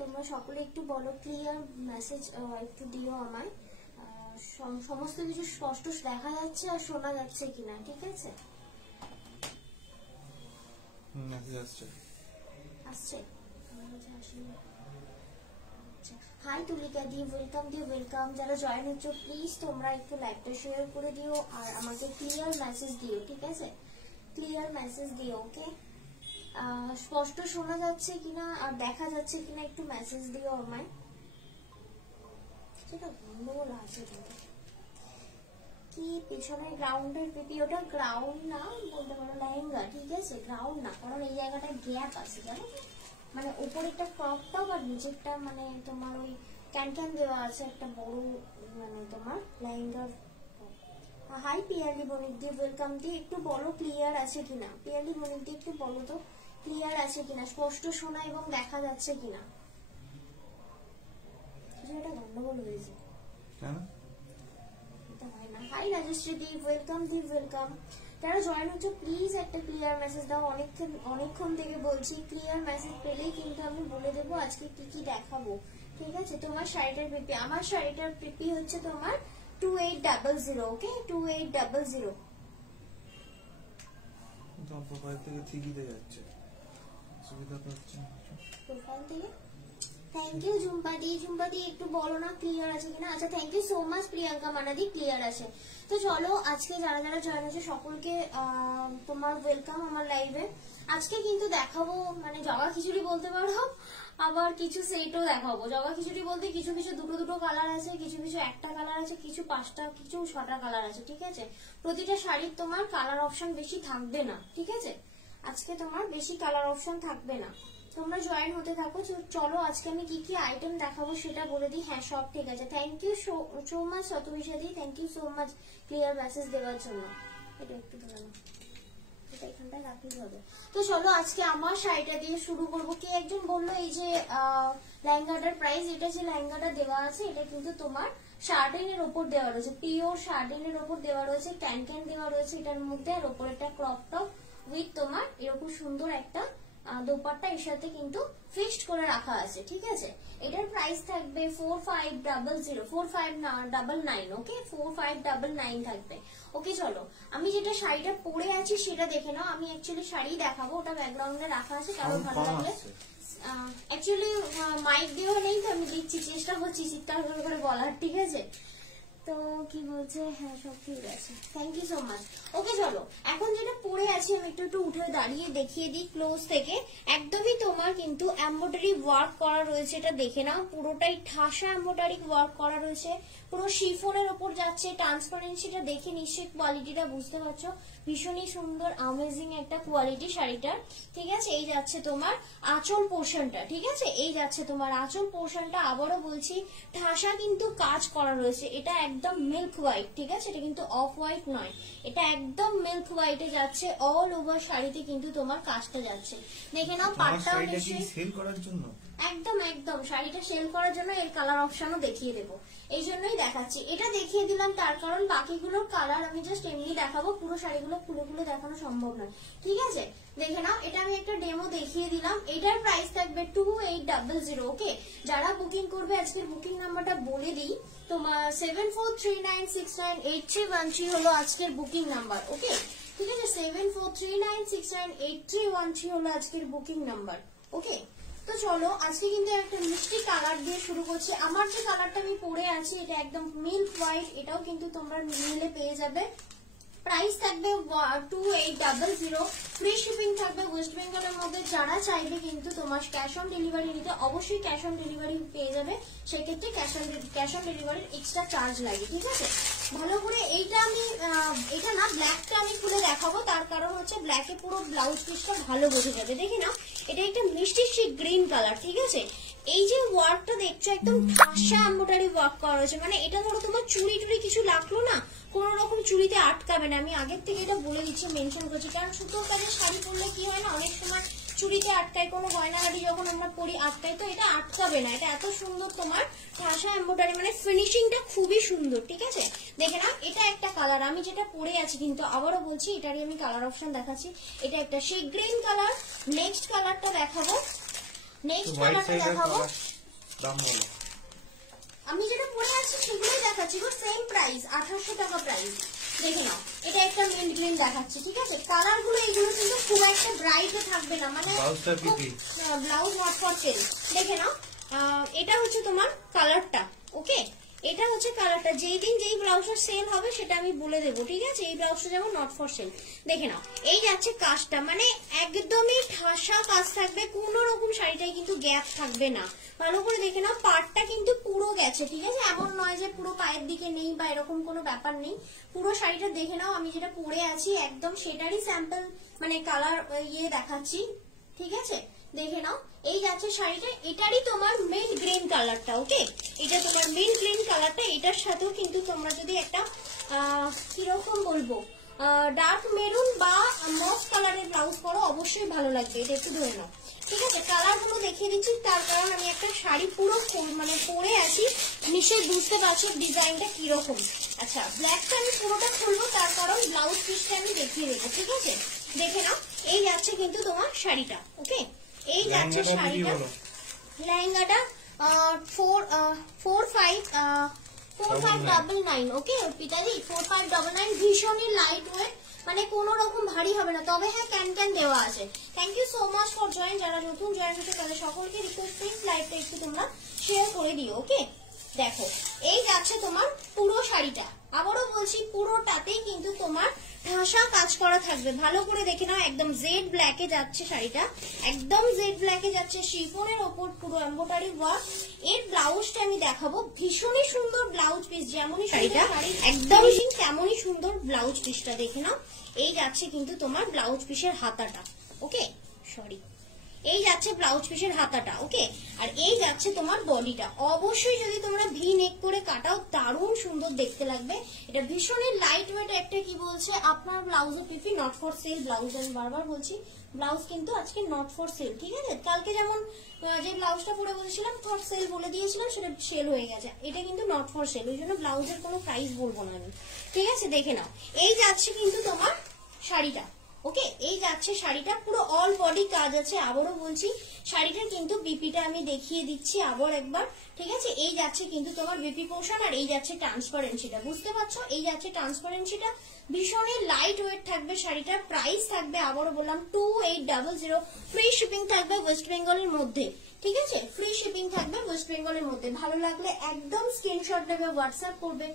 তোমরা সকলে একটু বলো, ক্লিয়ার মেসেজ একটু দিও আমায়, সমস্ত কিছু স্পষ্ট দেখা যাচ্ছে আর শোনা যাচ্ছে কিনা, ঠিক আছে? মেসেজ আসছে আসছে। হাই তুলিকা দি, ওয়েলকাম। যারা জয়েন হচ্ছ প্লিজ তোমরা একটু লাইভটা শেয়ার করে দিও আর আমাকে ক্লিয়ার মেসেজ দিও, ঠিক আছে? ক্লিয়ার মেসেজ দিও, ওকে? স্পষ্ট শোনা যাচ্ছে কিনা আর দেখা যাচ্ছে কিনা একটু মেসেজ দিও আমায়। সেটা গন্ডগোল আছে কিন্তু। কি পেছনের গ্রাউন্ডের পিপি, ওটা গ্রাউন্ড না বলতে পারো, লেহেঙ্গা, ঠিক আছে? গ্রাউন্ড না, কারণ এই জায়গাটা গ্যাপ আছে, জানো? মানে উপরেরটা ক্রপ টপ আর নিচেরটা মানে তোমার ওই ক্যান দেওয়া আছে একটা বড়, মানে তোমার লেহেঙ্গার। হাই পিয়ালি বনিক দি, ওয়েলকাম দি। একটু বলো ক্লিয়ার আছে কিনা, পিয়ালি বনিক দি একটু বলো তো ক্লিয়ার আছে কিনা, স্পষ্ট শোনা এবং দেখা যাচ্ছে কিনা। এটা গন্ডগোল হয়েছে কেন? এটা হয় না। হাই রাজশ্রী দি, ওয়েলকাম। যারা জয়েন হচ্ছে প্লিজ একটা ক্লিয়ার মেসেজ দাও। অনেকক্ষণ থেকে বলছি, ক্লিয়ার মেসেজ পেলেই কিন্তু আমি বলে দেবো আজকে কি কি দেখাবো, ঠিক আছে? তোমার শাড়িটার পিপি, আমার শাড়িটার পিপি হচ্ছে তোমার 2800, ওকে? 2800। প্রোফাইল থেকে ঠিকই যাচ্ছে, সুবিধা পাচ্ছি প্রোফাইল থেকে। থ্যাংক ইউ ঝুম্পাদি একটু বলো না ক্লিয়ার আছে কিনা। আচ্ছা, thank you so much Priyanka মানাদি, ক্লিয়ার আছে। তো চলো, আজকে যারা যারা জয়েন হচ্ছে সকলকে তোমার ওয়েলকাম আমার লাইভে। আজকে কিন্তু দেখাবো মানে জগা খিচুড়ি বলতে পারো, আবার কিছু সেটও দেখাবো। জগা খিচুড়ি বলতে কিছু কিছু দুটো কালার আছে, কিছু কিছু একটা কালার আছে, কিছু 5টা, কিছু 6টা কালার আছে, ঠিক আছে? প্রতিটা শাড়ির তোমার কালার অপশন বেশি থাকবে না, ঠিক আছে? আজকে তোমার বেশি কালার অপশন থাকবে না। তোমরা জয়েন হতে থাকো। চলো আজকে আমি কি কি আইটেম দেখাবো সেটা বলে দিই। হ্যাঁ, সব ঠিক আছে। থ্যাংক ইউ সো মাচ শতমিশা দি, thank you so much clear message দেওয়ার জন্য। এটা একটু ধরে নাও, এটা এখানটায় রাখলেই হবে। তো চলো আজকে আমার শাড়িটা দিয়ে শুরু করবো। কে একজন বললো এই যে লেহেঙ্গাটার প্রাইস, এটা যে লেহেঙ্গাটা দেওয়া আছে এটা কিন্তু তোমার শার্টিনের ওপর দেওয়া রয়েছে, পিওর শার্টিনের ওপর দেওয়া রয়েছে, ক্যান দেওয়া রয়েছে এটার মধ্যে, আর ওপর একটা ক্রপ টপ উইথ তোমার এরকম সুন্দর একটা দোপাট্টা এর সাথে কিন্তু ফিক্সড করে রাখা আছে, ঠিক আছে? এটার প্রাইস থাকবে 4599, ওকে? 4599 থাকবে, ওকে? চলো আমি যেটা শাড়িটা পরে আছি সেটা দেখে নাও। আমি অ্যাকচুয়ালি শাড়ি দেখাবো, ওটা ব্যাকগ্রাউন্ডে রাখা আছে, কারণ ভালো লাগলে। অ্যাকচুয়ালি মাইক দেওয়া নেই তো, আমি দিচ্ছি, চেষ্টা করছি চিৎকার করে বলার, ঠিক আছে? তো কি বলছে, হ্যাঁ সব ঠিক আছে, থ্যাংক ইউ সো মাচ। ওকে চলো, এখন যেটা পরে আছি আমি একটু উঠে দাঁড়িয়ে দেখিয়ে দিই ক্লোজ থেকে। একদমই তোমার কিন্তু এমব্রয়ডারি ওয়ার্ক করা রয়েছে, এটা দেখে নাও, পুরোটাই ঠাসা এমব্রয়ডারি ওয়ার্ক করা রয়েছে, পুরো শিফনের ওপর যাচ্ছে। ট্রান্সপারেন্সিটা দেখে নিশ্চয়ই কোয়ালিটিটা বুঝতে পারছো, ভীষণই সুন্দর অ্যামেজিং একটা কোয়ালিটি শাড়িটার, ঠিক আছে? এই যাচ্ছে তোমার আঁচল পোর্শনটা, ঠিক আছে? এই যাচ্ছে তোমার আঁচল পোর্শনটা, আবারও বলছি ঠাসা কিন্তু কাজ করা রয়েছে। এটা একদম মিল্ক হোয়াইট, ঠিক আছে? এটা কিন্তু অফ হোয়াইট নয়, এটা একদম মিল্ক হোয়াইটে যাচ্ছে। অল ওভার শাড়িতে কিন্তু তোমার কাজটা যাচ্ছে, দেখে নাও। পাটটাও নিশ্চয়ই সেল করার জন্য, একদম শাড়িটা সেল করার জন্য এর কালার অপশনও দেখিয়ে দেবো, এই জন্যই দেখাচ্ছি। এটা দেখিয়ে দিলাম তার কারণ বাকিগুলোর কালার আমি জাস্ট এমনি দেখাবো, পুরো শাড়িগুলো খুলে দেখানো সম্ভব নয়, ঠিক আছে? দেখে নাও, এটা আমি একটা ডেমো দেখিয়ে দিলাম। এটার প্রাইস থাকবে 2800, ওকে? যারা বুকিং করবে আজকের বুকিং নাম্বারটা বলে দিই, তোমার 7439698313 হলো আজকের বুকিং নাম্বার, ওকে? ঠিক আছে, 7439698313 হলো আজকের বুকিং নাম্বার, ওকে? তো চলো আজকে কিন্তু একটা মিষ্টি কালার দিয়ে শুরু করছি। আমার যে কালারটা আমি পরে আছি এটা একদম মিল্ক হোয়াইট, এটাও কিন্তু তোমরা মিলে পেয়ে যাবে। প্রাইস থাকবে 2800, ফ্রি শিপিং থাকবে ওয়েস্ট বেঙ্গলের মধ্যে। যারা চাইবে কিন্তু তোমার ক্যাশ অন ডেলিভারি নিতে, অবশ্যই ক্যাশ অন ডেলিভারি পেয়ে যাবে, সেক্ষেত্রে ক্যাশ অন ডেলিভারির এক্সট্রা চার্জ লাগে, ঠিক আছে? ভালো করে এইটা আমি এটা না ব্ল্যাকটা আমি খুলে দেখাবো, তার কারণ হচ্ছে ব্ল্যাকে পুরো ব্লাউজ পিসটা ভালো বোঝা যাবে। দেখে না, এটা একটা মিষ্টি গ্রিন কালার, ঠিক আছে? এই যে ওয়ার্কটা দেখছো একদম ঠাসা এমব্রয়ডারি ওয়ার্ক করা হয়েছে, মানে এটা ধরো তোমার চুড়ি কিছু লাগলো না, কোন রকম চুড়িতে আটকাবে না। আমি আগের থেকে এটা বলে দিচ্ছি, মেনশন করছি, কারণ সুতোর কাজের শাড়ি পরলে কি হয় না, অনেক সময় চুড়িতে আটকায়, কোনো গয়নাগাড়ি যখন আমরা পরি আটকায়, তো এটা আটকাবে না। এটা এত সুন্দর তোমার ঠাসা এমব্রয়ডারি, মানে ফিনিশিংটা খুবই সুন্দর, ঠিক আছে? দেখে না, এটা একটা কালার আমি যেটা পরে আছি, কিন্তু আবারও বলছি এটারই আমি কালার অপশন দেখাচ্ছি। এটা একটা সি গ্রিন কালার। নেক্সট কালারটা দেখাবো, নেক্সট কালারটা দেখাবো। দাম বলো। আমি যেটা পরে আছি সেগুলোই দেখাচ্ছি গো, সেম প্রাইস 2800 টাকা প্রাইস। দেখে নাও, এটা একটা মিন্ট গ্রিন দেখাচ্ছি, ঠিক আছে? কালার গুলো এগুলো কিন্তু খুব একটা ব্রাইট থাকবে না, মানে ব্লাউজ নট ফর সেল। দেখে নাও, এটা হচ্ছে তোমার কালারটা, ওকে? এটা হচ্ছে কালারটা। যেই দিন যেই ব্লাউজটা সেল হবে সেটা আমি বলে দেবো, ঠিক আছে? এই ব্লাউজটা যেমন নট ফর সেল। দেখে নাও, এই যাচ্ছে কাজটা, মানে একদমই ঠাসা কাজ থাকবে, কোন রকম শাড়িটাই কিন্তু গ্যাপ থাকবে না। ভালো করে দেখে নাও, পাড়টা কিন্তু পুরো গেছে, ঠিক আছে? এমন নয় যে পুরো পায়ের দিকে নেই বা এরকম কোনো ব্যাপার নেই। পুরো শাড়িটা দেখে নাও, আমি যেটা পরে আছি একদম সেটারই স্যাম্পল, মানে কালার ইয়ে দেখাচ্ছি, ঠিক আছে? দেখে নাও, এই যাচ্ছে শাড়িটা, এটারই তোমার মিন্ট গ্রিন কালারটা, ওকে? এটা তোমার মিন্ট গ্রিন কালারটা, এটার সাথেও কিন্তু তোমরা যদি একটা কিরকম বলবো ডার্ক মেরুন বা মস কালারের ব্লাউজ পরো অবশ্যই ভালো লাগবে। এটা একটু ধরে নাও, ঠিক আছে? কালার গুলো দেখিয়ে দিচ্ছি, তার কারণ আমি একটা শাড়ি পুরো মানে পরে আছি, নিশ্চয়ই বুঝতে পারছো ডিজাইনটা কিরকম। আচ্ছা, ব্ল্যাকটা আমি পুরোটা খুলবো, তার কারণ ব্লাউজ পিসটা আমি দেখিয়ে দেবো, ঠিক আছে? দেখে নাও, এই যাচ্ছে কিন্তু তোমার শাড়িটা, ওকে? এই যাচ্ছে শাড়িটা। লেহেঙ্গাটা 4599, ওকে পিতাজি? 4599, ভীষণই লাইট ওয়েট, মানে কোনো রকম ভারী হবে না। তবে হ্যাঁ, ক্যান দেওয়া আছে। Thank you so much for join. যারা নতুন জয়েন হচ্ছে তাদের সকলকে রিকোয়েস্ট, প্লিজ লাইভটা একটু তোমরা শেয়ার করে দিও, ওকে? দেখো, এই যাচ্ছে তোমার পুরো শাড়িটা। আবারও বলছি, পুরোটাতেই কিন্তু তোমার ঠাসা কাজ করা থাকবে। ভালো করে দেখে নাও, একদম জেড ব্ল্যাকে যাচ্ছে শাড়িটা, একদম জেড ব্ল্যাকে যাচ্ছে, শিফনের ওপর পুরো এমব্রয়ডারি ওয়ার্ক। এর ব্লাউজটা আমি দেখাবো, ভীষণই সুন্দর ব্লাউজ পিস, যেমনই শাড়িটা একদম তেমনই সুন্দর ব্লাউজ পিসটা। দেখে নাও, এই যাচ্ছে কিন্তু তোমার ব্লাউজ পিসের হাতাটা, ওকে? সরি, এই যাচ্ছে ব্লাউজ পিসের হাতাটা, ওকে? আর এই যাচ্ছে তোমার বডিটা। অবশ্যই যদি তোমরা ভি নেক করে কাটাও, দারুণ সুন্দর দেখতে লাগবে। এটা ভীষণই লাইট ওয়েট একটা, কি বলছে আপনার ব্লাউজের পিপি, নট ফর সেল ব্লাউজ। আমি বারবার বলছি, ব্লাউজ কিন্তু আজকে নট ফর সেল, ঠিক আছে? কালকে যেমন যে ব্লাউজটা পরে বলেছিলাম ফর সেল বলে দিয়েছিলাম, সেটা সেল হয়ে গেছে। এটা কিন্তু নট ফর সেল, ওই জন্য ব্লাউজের কোনো প্রাইস বলবো না আমি, ঠিক আছে? দেখে নাও, এই যাচ্ছে কিন্তু তোমার শাড়িটা, ওকে? এই যাচ্ছে শাড়িটা, পুরো অল বডি কাজ আছে। আবারও বলছি, শাড়িটার কিন্তু বিপিটা আমি দেখিয়ে দিচ্ছি আবার একবার, ঠিক আছে? এই যাচ্ছে কিন্তু তোমার বিপি পোর্শন, আর এই যাচ্ছে ট্রান্সপারেন্সিটা, বুঝতে পারছো? এই যাচ্ছে ট্রান্সপারেন্সিটা, ভীষণই লাইট ওয়েট থাকবে শাড়িটার। প্রাইস থাকবে, আবারও বললাম, 2800। ফ্রি শিপিং থাকবে ওয়েস্ট বেঙ্গলের মধ্যে, ঠিক আছে? ফ্রি শিপিং থাকবে ওয়েস্ট বেঙ্গলের মধ্যে। ভালো লাগলে একদম স্ক্রিনশট নেবে, হোয়াটসঅ্যাপ করবে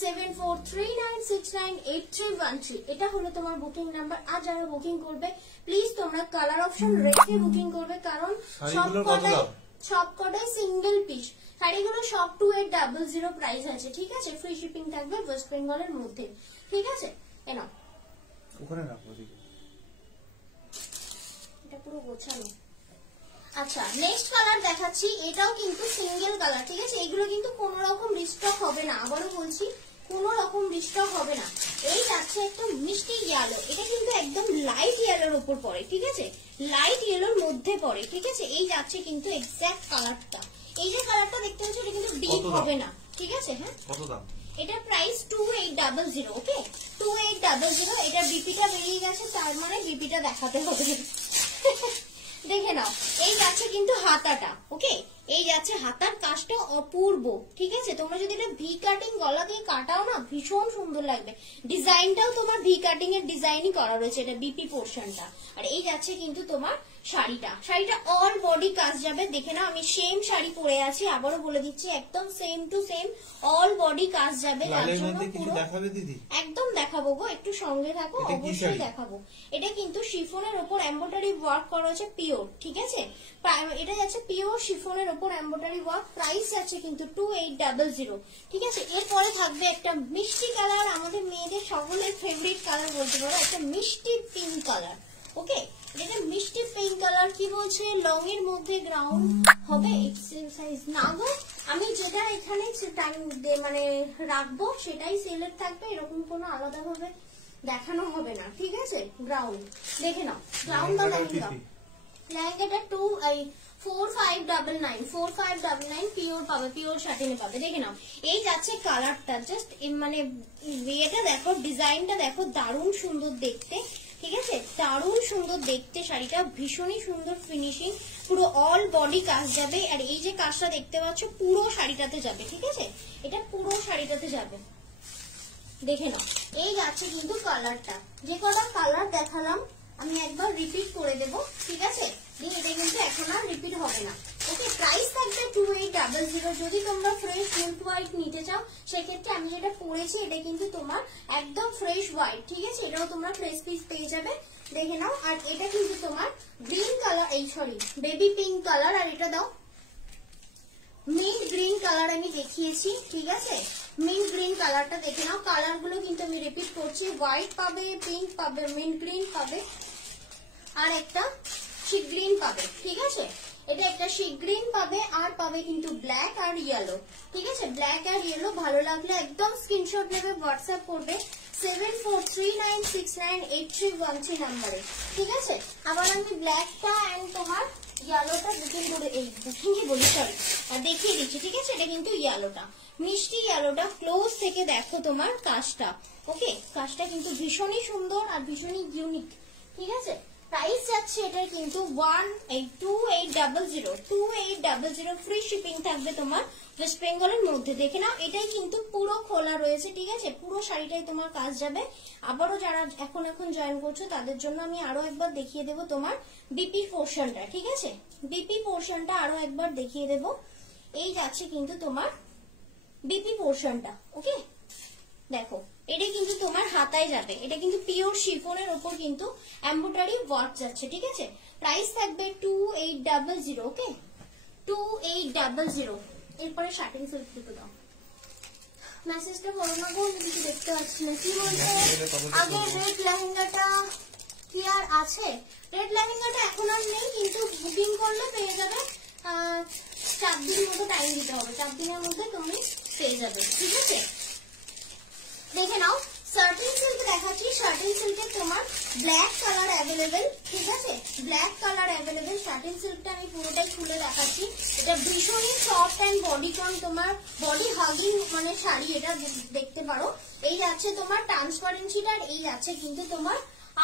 7439698313। এটা হলো তোমার বুকিং নাম্বার। আর যারা বুকিং করবে, প্লিজ তোমরা কালার অপশন রেখে বুকিং করবে, কারণ সবকটাই সিঙ্গেল পিস শাড়িগুলো, সব 2800 প্রাইস আছে, ঠিক আছে? ফ্রি শিপিং থাকবে ওয়েস্ট বেঙ্গলের মধ্যে, ঠিক আছে? এনাও ওখানে রাখো, এটা পুরো গোছানো। আচ্ছা, নেক্সট কালার দেখাচ্ছি, এটাও কিন্তু সিঙ্গেল কালার, ঠিক আছে? এগুলো কিন্তু কোনো রকম রিস্টক হবে না, আবারও বলছি, কোনো রকম রিস্টক হবে না। এই যাচ্ছে একটা মিষ্টি ইয়েলো, এটা কিন্তু একদম লাইট ইয়েলোর উপর পড়ে, ঠিক আছে? লাইট ইয়েলোর মধ্যে পড়ে, ঠিক আছে? এই যাচ্ছে কিন্তু এক্সাক্ট কালারটা। এই যে কালারটা দেখতে পাচ্ছ, এটা কিন্তু ডিপ হবে না, ঠিক আছে? হ্যাঁ, কত দাম? এটা প্রাইস 2800, ওকে? 2800। এটা বিপিটা বেরিয়ে গেছে, তার মানে বিপিটা দেখাতে হবে। দেখে নাও, এই যাচ্ছে কিন্তু হাতাটা, ওকে? এই যাচ্ছে হাতার কাজটা অপূর্ব, ঠিক আছে? তোমরা যদি এটা ভি কাটিং গলা দিয়ে কাটাও না, ভীষণ সুন্দর লাগবে। ডিজাইনটাও তোমার ভি কাটিং এর ডিজাইনই করা রয়েছে, এটা বিপি পোর্শনটা। আর এই যাচ্ছে কিন্তু তোমার শাড়িটা অল বডি কাজ যাবে। দেখে নাও, আমি সেম শাড়ি পরে আছি, আবারও বলে দিচ্ছি, একদম same to same all body কাজ যাবে। একদম দেখাবো গো, একটু সঙ্গে থাকো, অবশ্যই দেখাবো। এটা কিন্তু শিফনের উপর এমব্রয়ডারি ওয়ার্ক করা হচ্ছে, পিওর, ঠিক আছে? এটা যাচ্ছে পিওর শিফনের উপর এমব্রয়ডারি ওয়ার্ক। প্রাইস আছে কিন্তু 2800, ঠিক আছে? এরপরে থাকবে একটা মিষ্টি কালার, আমাদের মেয়েদের সকলের ফেভারিট কালার বলতে পারো, একটা মিষ্টি পিঙ্ক কালার, ওকে? এটা মিষ্টি পিঙ্ক কালার। কি বলছে, লং এর মধ্যে গ্রাউন্ড হবে, এক্সেল সাইজ না গো, আমি যেটা এখানে মানে রাখবো সেটাই সেলের থাকবে, এরকম কোনো আলাদা ভাবে দেখানো হবে না, ঠিক আছে? গ্রাউন্ড দেখে নাও, গ্রাউন্ডটা দেখে নাও। লেহেঙ্গাটা 4599 পিওর পাবে, পিওর শাটিনে পাবে। দেখে নাও, এই যাচ্ছে কালারটা, জাস্ট মানে এটা দেখো, ডিজাইনটা দেখো, দারুণ সুন্দর দেখতে। ঠিক আছে, দারুণ সুন্দর দেখতে শাড়িটা, ভীষণই সুন্দর ফিনিশিং, পুরো অল বডি কাজ যাবে। আর এই যে কাজটা দেখতে পাচ্ছ পুরো শাড়িটাতে যাবে, ঠিক আছে, এটা পুরো শাড়িটাতে যাবে। দেখে নাও, এই যাচ্ছে কিন্তু কালারটা, যে কটা কালার দেখালাম আমি একবার রিপিট করে দেব, ঠিক আছে, দিয়ে এটা কিন্তু এখন আর রিপিট হবে না। ওকে, প্রাইস থাকবে 2800। যদি তোমরা ফ্রেশ মিল্ক হোয়াইট নিতে চাও সেক্ষেত্রে আমি যেটা পরেছি এটা কিন্তু তোমার একদম ফ্রেশ হোয়াইট, ঠিক আছে, এটাও তোমরা ফ্রেশ পিস পেয়ে যাবে, দেখে নাও। আর এটা কিন্তু তোমার গ্রিন কালার, এই সরি বেবি পিঙ্ক কালার, আর এটা দাও মিন্ট গ্রিন কালার আমি দেখিয়েছি, ঠিক আছে, মিন্ট গ্রিন কালারটা দেখে নাও। কালার গুলো কিন্তু আমি রিপিট করছি, হোয়াইট পাবে, পিঙ্ক পাবে, মিন্ট গ্রিন পাবে, আর একটা সি গ্রিন পাবে, ঠিক আছে, এটা একটা সি গ্রিন পাবে, আর পাবে কিন্তু ব্ল্যাক আর ইয়েলো, ঠিক আছে, ব্ল্যাক আর ইয়েলো। ভালো লাগলে একদম স্ক্রিনশট নেবে, হোয়াটসঅ্যাপ করবে 7439698313 নাম্বারে, ঠিক আছে। আবার আমি ব্ল্যাকটা এন্ড তোমার ইয়েলোটা বুকিং করে, এই বুকিংই বলি সরি, দেখিয়ে দিচ্ছি, ঠিক আছে, এটা কিন্তু ইয়েলোটা, মিষ্টি ইয়েলোটা। ক্লোজ থেকে দেখো তোমার কাজটা, ওকে, কাজটা কিন্তু ভীষণই সুন্দর আর ভীষণই ইউনিক, ঠিক আছে। প্রাইস যাচ্ছে এটার কিন্তু 2800 ফ্রি শিপিং থাকবে তোমার ওয়েস্ট বেঙ্গলের মধ্যে। দেখে নাও, এটাই কিন্তু পুরো খোলা রয়েছে, ঠিক আছে, পুরো শাড়িটাই তোমার কাজ যাবে। আবারও যারা এখন জয়েন করছো তাদের জন্য আমি আরো একবার দেখিয়ে দেবো তোমার বিপি পোর্শনটা, ঠিক আছে, বিপি পোর্শনটা আরো একবার দেখিয়ে দেবো। এই যাচ্ছে কিন্তু তোমার বিপি পোর্শনটা, ওকে, দেখো এটা কিন্তু তোমার হাতায় যাবে, এটা কিন্তু পিওর শিফনের উপর কিন্তু এমব্রয়ডারি ওয়ার্ক যাচ্ছে, ঠিক আছে। প্রাইস থাকবে 2800, ওকে, 2800। এরপরে শার্টিং সিল্ক দুটো দাও, মেসেজটা বলো না গো, কিছু দেখতে পাচ্ছি না, কি বলছো। আগে রেড লেহেঙ্গাটা কি আর আছে? রেড লেহেঙ্গাটা এখন আর নেই, কিন্তু বুকিং করলে পেয়ে যাবে, 4 দিনের মতো টাইম দিতে হবে, 4 দিনের মধ্যে তুমি পেয়ে যাবে, ঠিক আছে। দেখে নাও, শার্টিং সিল্ক দেখাচ্ছি, শার্টিং সিল্কের তোমার ব্ল্যাক কালার অ্যাভেলেবেল, ঠিক আছে, ব্ল্যাক কালার অ্যাভেলেবেল। শার্টিং সিল্কটা আমি পুরোটাই খুলে দেখাচ্ছি, এটা ভীষণই সফট অ্যান্ড বডিকন, তোমার বডি হাগিং মানে শাড়ি, এটা দেখতে পারো। এই যাচ্ছে তোমার ট্রান্সপারেন্সিটা, আর এই যাচ্ছে কিন্তু তোমার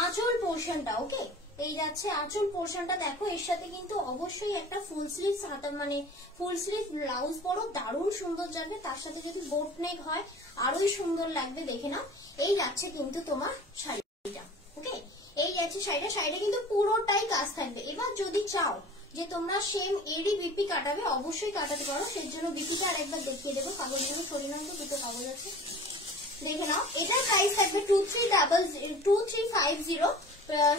আঁচল পোর্শনটা, ওকে, এই যাচ্ছে আঁচল পোর্শনটা। দেখো এর সাথে কিন্তু অবশ্যই একটা ফুল স্লিভ মানে ফুল স্লিভ ব্লাউজ পরো, দারুণ সুন্দর যাবে, তার সাথে যদি বোট নেক হয় আরোই সুন্দর লাগবে, দেখে নাও। এই যাচ্ছে কিন্তু তোমার শাড়িটা, ওকে, এই যাচ্ছে শাড়িটা, শাড়িটা কিন্তু পুরোটাই কাজ থাকবে। এবার যদি চাও যে তোমরা সেম এরই বিপি কাটাবে, অবশ্যই কাটাতে পারো, সেই জন্য বিপিটা আর একবার দেখিয়ে দেবো। কাগজগুলো সরিয়ে নাও, দুটো কাগজ আছে, দেখে নাও। এটার প্রাইস থাকবে 2350,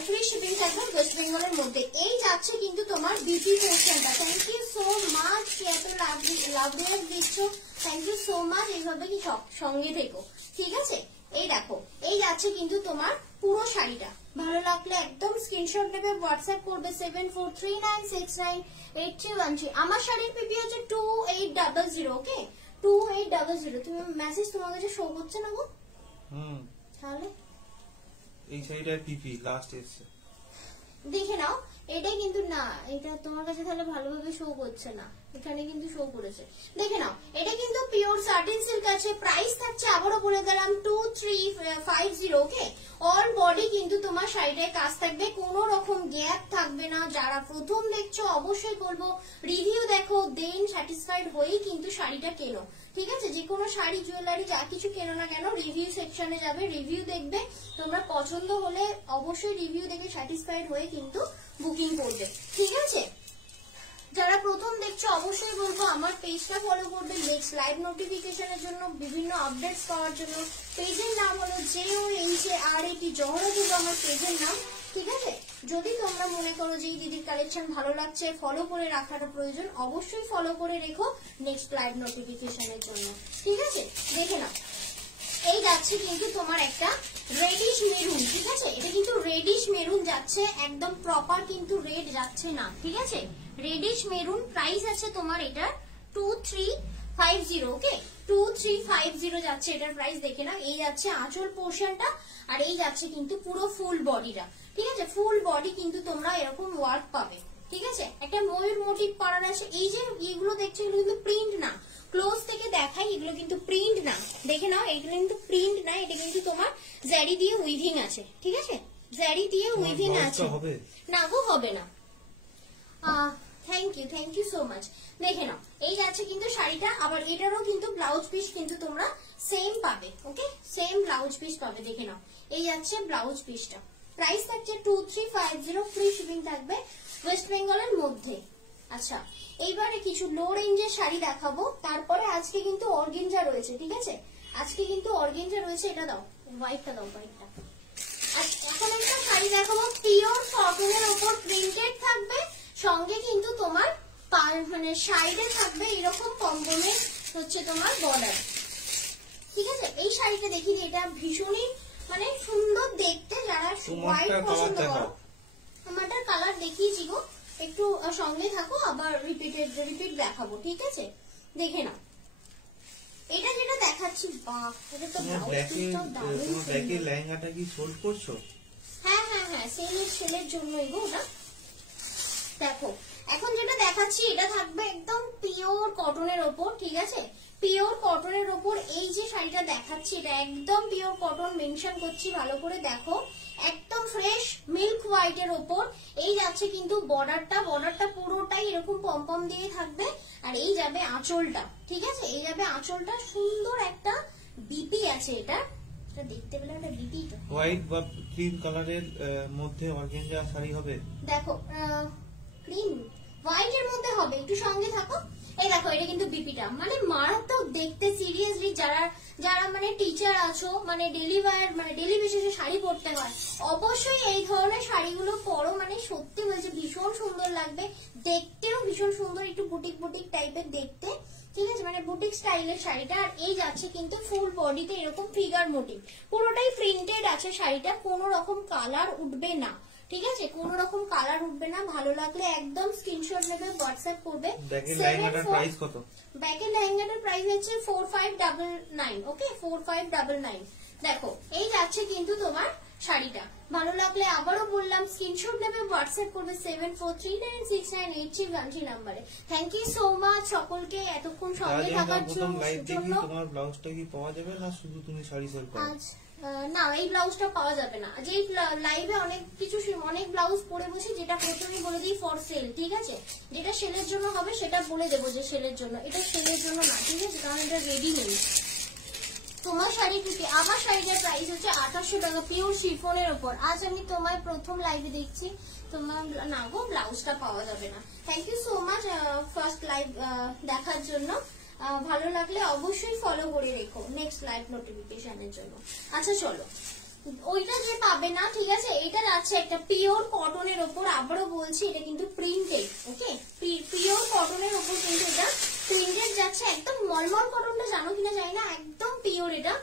ফ্রি শিপিং থাকবে ওয়েস্ট বেঙ্গলের মধ্যে। এই যাচ্ছে কিন্তু তোমার বিউটি পোর্শনটা। থ্যাংক ইউ সো মাচ, এত লাভ দিচ্ছ, থ্যাংক ইউ সো মাচ, এইভাবে কি সঙ্গে থেকো, ঠিক আছে। এই দেখো, এই যাচ্ছে কিন্তু তোমার পুরো শাড়িটা, ভালো লাগলে একদম স্ক্রিনশট নেবে, হোয়াটসঅ্যাপ করবে 7439698313। আমার শাড়ির পিপি হচ্ছে 2800, ওকে, 2800। তুমি মেসেজ তোমার কাছে শো করছে না গো? তাহলে এই শাড়িটার পিপি লাস্ট এসছে, দেখে নাও। এটা কিন্তু না, এটা তোমার কাছে তাহলে ভালোভাবে শো করছে না, এখানে কিন্তু শো করেছে, দেখে নাও। এটা কিন্তু পিওর সাটিন সিল্ক আছে। প্রাইস থাকছে আবারও বলে দিলাম 2350, ওকে। অল বডি কিন্তু তোমার শাড়িটায় কাজ থাকবে, কোনো রকম গ্যাপ থাকবে না। যারা প্রথম দেখছো অবশ্যই বলবো রিভিউ দেখো, দেন স্যাটিসফাইড হয়েই কিন্তু শাড়িটা কেনো, ঠিক আছে। যে কোনো শাড়ি জুয়েলারি যা কিছু কেনো না কেন রিভিউ সেকশনে যাবে, রিভিউ দেখবে, তোমরা পছন্দ হলে অবশ্যই রিভিউ দেখে স্যাটিসফাইড হয়ে কিন্তু বুকিং করবে, ঠিক আছে। যারা প্রথম দেখছো অবশ্যই বলবো আমার পেজটা ফলো করবে, নেক্সট লাইভ নোটিফিকেশনের জন্য, বিভিন্ন আপডেটস পাওয়ার জন্য। পেজের নাম হলো JOHARAT, জহরাতুল আমার পেজের নাম, ঠিক আছে। যদি তোমরা মনে করো যে এই দিদির কালেকশন ভালো লাগছে, ফলো করে রাখাটা প্রয়োজন, অবশ্যই ফলো করে রেখো নেক্সট লাইভ নোটিফিকেশনের জন্য, ঠিক আছে। দেখে নাও, এই যাচ্ছে কিন্তু তোমার একটা রেডিশ মেরুন, ঠিক আছে, এটা কিন্তু রেডিশ মেরুন যাচ্ছে, একদম প্রপার কিন্তু রেড যাচ্ছে না, ঠিক আছে, রেডিশ মেরুন। প্রাইস আছে তোমার এটা 2350, ওকে, 2350 যাচ্ছে এটার প্রাইস, দেখে নাও। এই যাচ্ছে আঁচল পোর্শনটা, আর এই যাচ্ছে কিন্তু পুরো ফুল বডিটা, ঠিক আছে, ফুল বডি কিন্তু তোমরা এরকম ওয়ার্ক পাবে, ঠিক আছে। একটা ময়ূর মোটিভ করার আছে। এই যে এগুলো দেখছো এগুলো কিন্তু প্রিন্ট না, ক্লোজ থেকে দেখাই, এগুলো কিন্তু প্রিন্ট না, দেখে নাও, এগুলো কিন্তু প্রিন্ট না, এটা কিন্তু তোমার জারি দিয়ে উইভিং আছে, ঠিক আছে, জারি দিয়ে উইভিং আছে হবে না গো, হবে না। Thank you so much. দেখে নাও, এই যাচ্ছে কিন্তু শাড়িটা। আবার এটারও কিন্তু ব্লাউজ পিস কিন্তু তোমরা সেম পাবে, ওকে, সেম ব্লাউজ পিস পাবে। দেখে নাও, এই যাচ্ছে ব্লাউজ পিসটা। প্রাইস থাকছে 2350, ফ্রি শিপিং থাকবে ওয়েস্ট বেঙ্গলের মধ্যে। আচ্ছা, এইবারে কিছু লো রেঞ্জের শাড়ি দেখাবো, তারপরে আজকে কিন্তু অর্গেঞ্জা রয়েছে, ঠিক আছে, আজকে কিন্তু অর্গেঞ্জা রয়েছে। এটা দাও, হোয়াইটটা দাও, হোয়াইটটা। এখন একটা শাড়ি দেখাবো, পিওর কটনের উপর প্রিন্টেড থাকবে, সঙ্গে কিন্তু তোমার মানে সাইডে থাকবে এরকম পম্পমের হচ্ছে তোমার বর্ডার, ঠিক আছে। এই শাড়িটা দেখি, এটা ভীষণই মানে সুন্দর দেখতে। যারা হোয়াইট পছন্দ করো, আমারটার কালার দেখিয়েছি গো, একটু সঙ্গে থাকো, আবার রিপিট দেখাবো, ঠিক আছে। দেখে নাও, এটা যেটা দেখাচ্ছি, বাহ, এটা তো লেহেঙ্গাটা কি সোল্ড করছো? হ্যাঁ, সেলের জন্যই গো ওটা। দেখো, এখন যেটা দেখাচ্ছি এটা থাকবে একদম পিওর কটনের ওপর, ঠিক আছে, পিওর কটনের ওপর। এই যে শাড়িটা দেখাচ্ছি এটা একদম পিওর কটন, মেনশন করছি ভালো করে দেখো, একদম ফ্রেশ মিল্ক হোয়াইটের ওপর। এই যাচ্ছে কিন্তু বর্ডারটা পুরোটাই এরকম পম্পম দিয়ে থাকবে। আর এই যাবে আঁচলটা, ঠিক আছে, এই যাবে আঁচলটা, সুন্দর একটা বিপি আছে। এটা দেখতে পেলে একটা বিপি, তো হোয়াইট বা ক্রিম কালারের মধ্যে অর্গানজা শাড়ি হবে। দেখো, ক্রিম হোয়াইটের মধ্যে হবে, একটু সঙ্গে থাকো। এই দেখো, এটা কিন্তু বিপিটা মানে মারাত্মক দেখতে। সিরিয়াসলি যারা মানে টিচার আছো, মানে ডেলি বেসিসে শাড়ি পরতে হয়, অবশ্যই এই ধরনের শাড়িগুলো পরো। মানে সত্যি বলছে, ভীষণ সুন্দর লাগবে, দেখতেও ভীষণ সুন্দর, একটু বুটিক টাইপের দেখতে, ঠিক আছে, মানে বুটিক স্টাইলের শাড়িটা। আর এই যাচ্ছে কিন্তু ফুল বডিতে এরকম ফিগার মোটিভ, পুরোটাই প্রিন্টেড আছে শাড়িটা, কোনো রকম কালার উঠবে না, ঠিক আছে, কোনো রকম কালার উঠবে না। ভালো লাগলে একদম স্ক্রিনশট নেবে, হোয়াটসঅ্যাপ করবে। ব্যাকের লেহেঙ্গাটার প্রাইস কত? ব্যাকের লেহেঙ্গাটার প্রাইস হচ্ছে 4599, ওকে, 4599। দেখো, এই যাচ্ছে কিন্তু তোমার শাড়িটা। ভালো লাগলে আবারও বললাম, স্ক্রিনশট নেবে, হোয়াটসঅ্যাপ করবে 7439698313 নাম্বারে। থ্যাংক ইউ সো মাচ সকলকে এতক্ষণ সঙ্গে থাকার জন্য। তোমার ব্লাউজটা কি পাওয়া যাবে না শুধু তুমি শাড়ি সেল করো? না, এই ব্লাউজটা পাওয়া যাবে না। যে লাইভে অনেক ব্লাউজ পরে বসে, যেটা প্রথমেই বলে দিই ফর সেল, ঠিক আছে, যেটা সেলের জন্য হবে সেটা বলে দেবো যে সেলের জন্য, এটা সেলের জন্য না, ঠিক আছে, কারণ এটা রেডি নেই। তোমার শাড়ি থেকে আমার শাড়িটার প্রাইস হচ্ছে 2800 টাকা, পিওর শিফনের উপর। আজ আমি তোমায় প্রথম লাইভে দেখছি, তোমার না গো, ব্লাউজটা পাওয়া যাবে না। Thank you so much first live দেখার জন্য। ভালো লাগলে অবশ্যই ফলো করে রেখো নেক্সট লাইভ নোটিফিকেশনের জন্য। আচ্ছা চলো, ওইটা যে পাবে না, ঠিক আছে, এটা যাচ্ছে একটা পিওর কটনের ওপর। আবারও বলছি, এটা কিন্তু প্রিন্টেড, ওকে, পিওর কটনের ওপর কিন্তু এটা প্রিন্টেড যাচ্ছে। একদম মলমল কটনটা জানো কিনা জানি না, একদম পিওর এটা,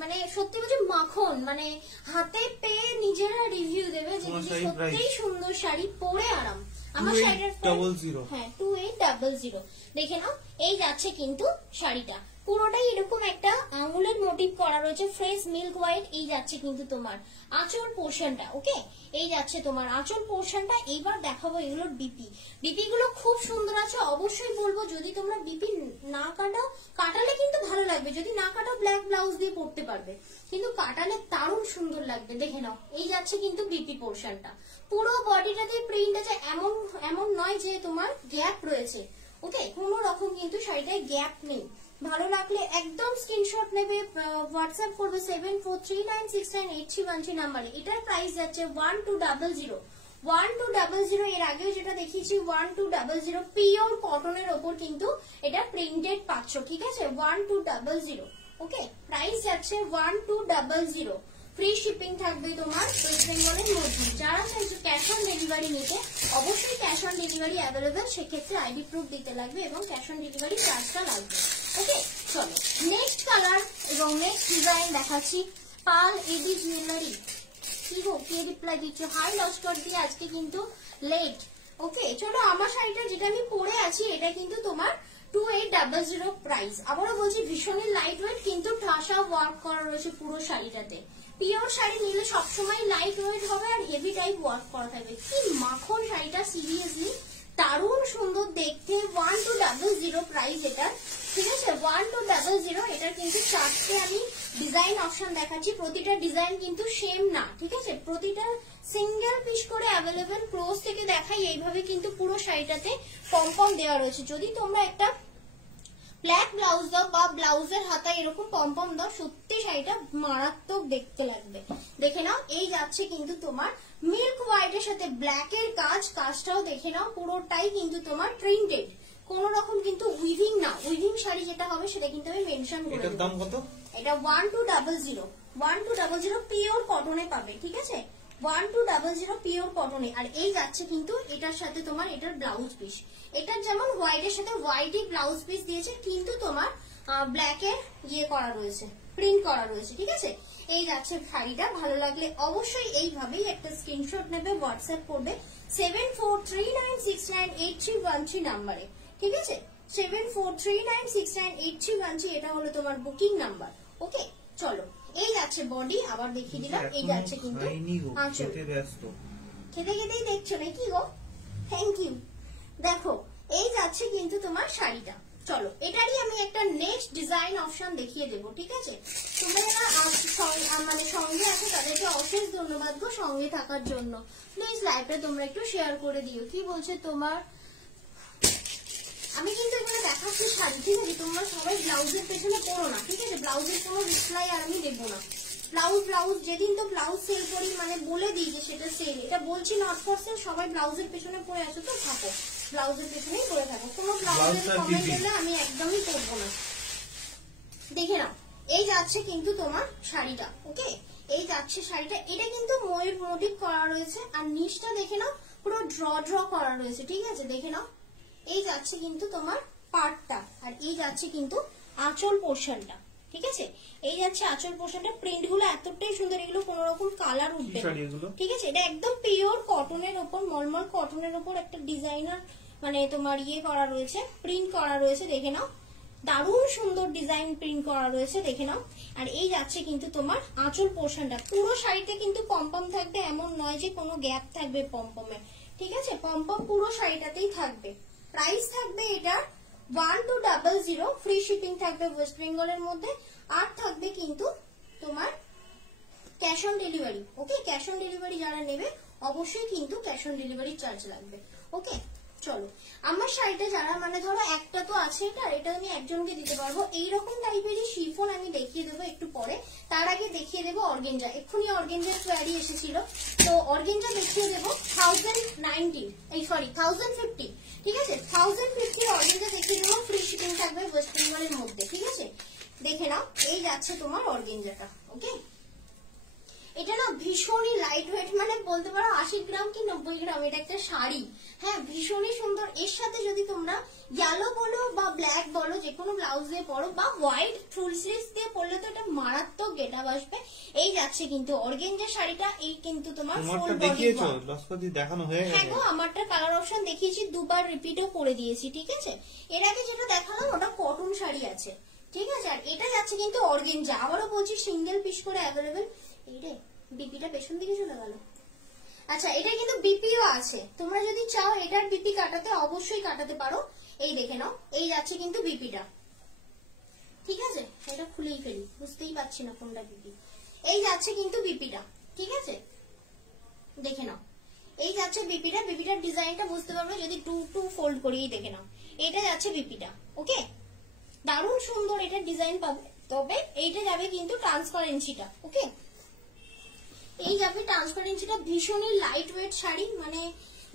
মানে সত্যি বলছি মাখন, মানে হাতে পেয়ে নিজেরা রিভিউ দেবে যে সত্যিই সুন্দর শাড়ি, পরে আরাম। আমার শাড়িটার 2800, দেখে নাও। এই যাচ্ছে কিন্তু শাড়িটা, পুরোটাই এরকম একটা আঙুলের মোটিভ করা রয়েছে, ফ্রেশ মিল্ক হোয়াইট। এই যাচ্ছে কিন্তু তোমার আঁচল পোর্শনটা, ওকে, এই যাচ্ছে তোমার আঁচল পোর্শনটা। এইবার দেখাবো এগুলোর বিপি গুলো খুব সুন্দর আছে। অবশ্যই বলবো, যদি তোমরা বিপি না কাটালে কিন্তু ভালো লাগবে, যদি না কাটাও ব্ল্যাক ব্লাউজ দিয়ে পরতে পারবে, কিন্তু কাটালে দারুণ সুন্দর লাগবে। দেখে নাও, এই যাচ্ছে কিন্তু বিপি পোর্শনটা, পুরো বডিটাতে প্রিন্ট আছে। এমন নয় যে তোমার গ্যাপ রয়েছে, ওকে, কোনো রকম কিন্তু শাড়িটায় গ্যাপ নেই। ভালো লাগলে একদম স্ক্রিনশট নেবে, হোয়াটসঅ্যাপ করবে 7439698313 নাম্বারে। এটার প্রাইস যাচ্ছে 1200। এর আগেও যেটা দেখিয়েছি 1200, পিওর কটনের ওপর কিন্তু এটা প্রিন্টেড পাচ্ছ, ঠিক আছে, 1200, ওকে, প্রাইস যাচ্ছে 1200। ফ্রি শিপিং থাকবে তোমার ওয়েস্ট বেঙ্গলের মধ্যে। যারা চাইছো ক্যাশ অন ডেলিভারি নিতে, অবশ্যই ক্যাশ অন ডেলিভারি অ্যাভেলেবেল, সেক্ষেত্রে আইডি প্রুফ দিতে লাগবে এবং ক্যাশ অন ডেলিভারি চার্জটা লাগবে, ওকে। চলো নেক্সট কালার এবং নেক্সট ডিজাইন দেখাচ্ছি। পাল এডি জুয়েলারি, কি গো, কে রিপ্লাই দিচ্ছ? হাই লস্কর দিয়ে আজকে কিন্তু লেট, ওকে। চলো, আমার শাড়িটা যেটা আমি পরে আছি এটা কিন্তু তোমার 2800 প্রাইস। আবারও বলছি, ভীষণই লাইট ওয়েট, কিন্তু ঠাসা ওয়ার্ক করা রয়েছে পুরো শাড়িটাতে। পিওর শাড়ি নিলে সবসময় লাইট ওয়েট হবে আর হেভি টাইপ ওয়ার্ক করা থাকবে। কি মাখন শাড়িটা, সিরিয়াসলি দারুণ সুন্দর দেখতে। 1200 প্রাইস এটা। ঠিক আছে 1200। এটা কিন্তু 4টে আমি ডিজাইন অপশন দেখাচ্ছি, প্রতিটা ডিজাইন কিন্তু সেম না, ঠিক আছে, প্রতিটা সিঙ্গেল পিস করে অ্যাভেলেবেল। ক্লোজ থেকে দেখাই, এইভাবে কিন্তু পুরো শাড়িটাতে পম দেওয়া রয়েছে। যদি তোমরা একটা ব্ল্যাক ব্লাউজ দাও বা ব্লাউজের হাতায় এরকম পম দাও, সত্যি শাড়িটা মারাত্মক দেখতে লাগবে। দেখে নাও, এই যাচ্ছে কিন্তু তোমার মিল্ক হোয়াইটের সাথে ব্ল্যাক এর কাজটাও দেখে নাও, পুরোটাই কিন্তু তোমার প্রিন্টেড, কোন রকম কিন্তু উইভিং না। উইভিং শাড়ি যেটা হবে সেটা কিন্তু আমি মেনশন করে দেব। এটার দাম কত? এটা 1200 পিওর কটনে পাবে, ঠিক আছে, 1200 পিওর কটনে। আর এই যাচ্ছে কিন্তু এটার সাথে তোমার এটার ব্লাউজ পিস, এটার যেমন হোয়াইটের সাথে হোয়াইটই ব্লাউজ পিস দিয়েছে, কিন্তু তোমার ব্ল্যাক এর ইয়ে করা রয়েছে, প্রিন্ট করা রয়েছে, ঠিক আছে। এই যাচ্ছে শাড়িটা, ভালো লাগলে অবশ্যই এইভাবেই একটা স্ক্রিনশট নেবে, হোয়াটসঅ্যাপ করবে 7439698313 নাম্বারে, ঠিক আছে, 7439698313। এটা হলো তোমার বুকিং নাম্বার। ওকে, চলো, এই যাচ্ছে বডি, আবার দেখিয়ে দিলাম। এই যাচ্ছে কিন্তু আঁচল। খেতে খেতেই দেখছো নাকি গো? Thank you. দেখো, এই যাচ্ছে কিন্তু তোমার শাড়িটা। চলো, এটারই আমি একটা নেক্সট ডিজাইন অপশন দেখিয়ে দেবো, ঠিক আছে। তোমরা মানে সঙ্গে আছে তাদেরকে অশেষ ধন্যবাদ গো সঙ্গে থাকার জন্য। প্লিজ লাইভটা তোমরা একটু শেয়ার করে দিও। কি বলছে তোমার, আমি কিন্তু এখানে দেখাচ্ছি শাড়ি, ঠিক আছে, তোমরা সবাই ব্লাউজের পেছনে পড়ো না, ঠিক আছে, ব্লাউজের কোনো রিপ্লাই আর আমি দেবো না। ব্লাউজ যেদিন তো ব্লাউজ সেল করি, মানে বলে দিই যে সেটা সেল, এটা বলছি নট ফর সেল। সবাই ব্লাউজের পেছনে পড়ে আসো তো, থাকো ব্লাউজের পেছনেই পড়ে থাকো, কোনো ব্লাউজের কমেন্ট এলে আমি একদমই করবো না। দেখে নাও, এই যাচ্ছে কিন্তু তোমার শাড়িটা। ওকে, এই যাচ্ছে শাড়িটা, এটা কিন্তু ময়ূর মোটিভ করা রয়েছে, আর নিচটা দেখে নাও পুরো ড্র করা রয়েছে, ঠিক আছে, দেখে নাও। এই যাচ্ছে কিন্তু তোমার পার্টটা, আর এই যাচ্ছে কিন্তু আঁচল পোর্শনটা, ঠিক আছে, এই যাচ্ছে আঁচল পোর্শনটা। প্রিন্ট গুলো এতটাই সুন্দর, এগুলো কোন রকম কালার উঠবে না, ঠিক আছে। এটা একদম পিওর কটনের উপর, মলমল কটনের উপর একটা ডিজাইনার মানে তোমার ইয়ে করা রয়েছে, প্রিন্ট করা রয়েছে, দেখে নাও, দারুণ সুন্দর ডিজাইন প্রিন্ট করা রয়েছে, দেখে নাও। আর এই যাচ্ছে কিন্তু তোমার আঁচল পোর্শনটা। পুরো শাড়িতে কিন্তু পম থাকবে, এমন নয় যে কোনো গ্যাপ থাকবে পমপমে, ঠিক আছে, পম পুরো শাড়িটাতেই থাকবে। প্রাইস থাকবে এটার 1200, ফ্রি শিপিং থাকবে ওয়েস্ট বেঙ্গলের মধ্যে, আর থাকবে কিন্তু তোমার cash on delivery. Okay, cash on delivery যারা নেবে অবশ্যই কিন্তু ক্যাশ অন ডেলিভারি চার্জ লাগবে। ওকে, চলো, আমার শাড়িটা যারা মানে ধরো একটা তো আছে, এটা আমি একজনকে দিতে পারবো, এইরকম টাইপেরই শিফন আমি দেখিয়ে দেবো একটু পরে। তার আগে দেখিয়ে দেবো অর্গেঞ্জা, এক্ষুনি অর্গেঞ্জার কোয়ারি এসেছিল, তো অর্গেঞ্জা দেখিয়ে দেবো 1050, ঠিক আছে, 1050 অর্গেঞ্জা দেখিয়ে দেবো, ফ্রি শিপিং থাকবে ওয়েস্ট বেঙ্গলের মধ্যে, ঠিক আছে। দেখে নাও, এই যাচ্ছে তোমার অর্গেঞ্জাটা। ওকে, এটা না ভীষণই লাইট ওয়েট, মানে বলতে পারো 80 গ্রাম কি 90 গ্রাম, এটা একটা শাড়ি, হ্যাঁ, ভীষণই সুন্দর। এর সাথে যদি তোমরা ইয়েলো বলো বা ব্ল্যাক বলো, যে কোনো ব্লাউজ দিয়ে পরো, বা হোয়াইট ফুল স্লিভস দিয়ে পরলে তো এটা মারাত্মক গেটআপ আসবে। এই যাচ্ছে কিন্তু অর্গেঞ্জা শাড়িটা, এই কিন্তু তোমার ফুল বডি দেখানো হয়ে গেছে। হ্যাঁ গো, আমারটা কালার অপশন দেখিয়েছি, দুবার রিপিটও করে দিয়েছি, ঠিক আছে। এর আগে যেটা দেখালাম ওটা কটন শাড়ি আছে, ঠিক আছে। আর এটা যাচ্ছে কিন্তু অর্গেঞ্জা, আবারও বলছি সিঙ্গেল পিস করে অ্যাভেলেবেল। এই রে, বিপিটা পেছন দিকে চলে গেল। আচ্ছা, এটা কিন্তু বিপিও আছে, তোমরা যদি চাও এটার বিপি কাটাতে অবশ্যই কাটাতে পারো। এই দেখে নাও, এই যাচ্ছে কিন্তু বিপিটা, ঠিক আছে, এটা খুলেই ফেলি, বুঝতেই পারছি না কোনটা বিপি। এই যাচ্ছে কিন্তু বিপিটা, ঠিক আছে, দেখে নাও, এই যাচ্ছে বিপিটা। বিপিটার ডিজাইনটা বুঝতে পারবে যদি টু ফোল্ড করিয়ে দেখে নাও, এটা যাচ্ছে বিপিটা। ওকে, দারুণ সুন্দর এটা ডিজাইন পাবে, তবে এইটা যাবে কিন্তু ট্রান্সপারেন্সিটা। ওকে, এই যাবে ট্রান্সপারেন্সিটা, ভীষণই লাইট ওয়েট শাড়ি, মানে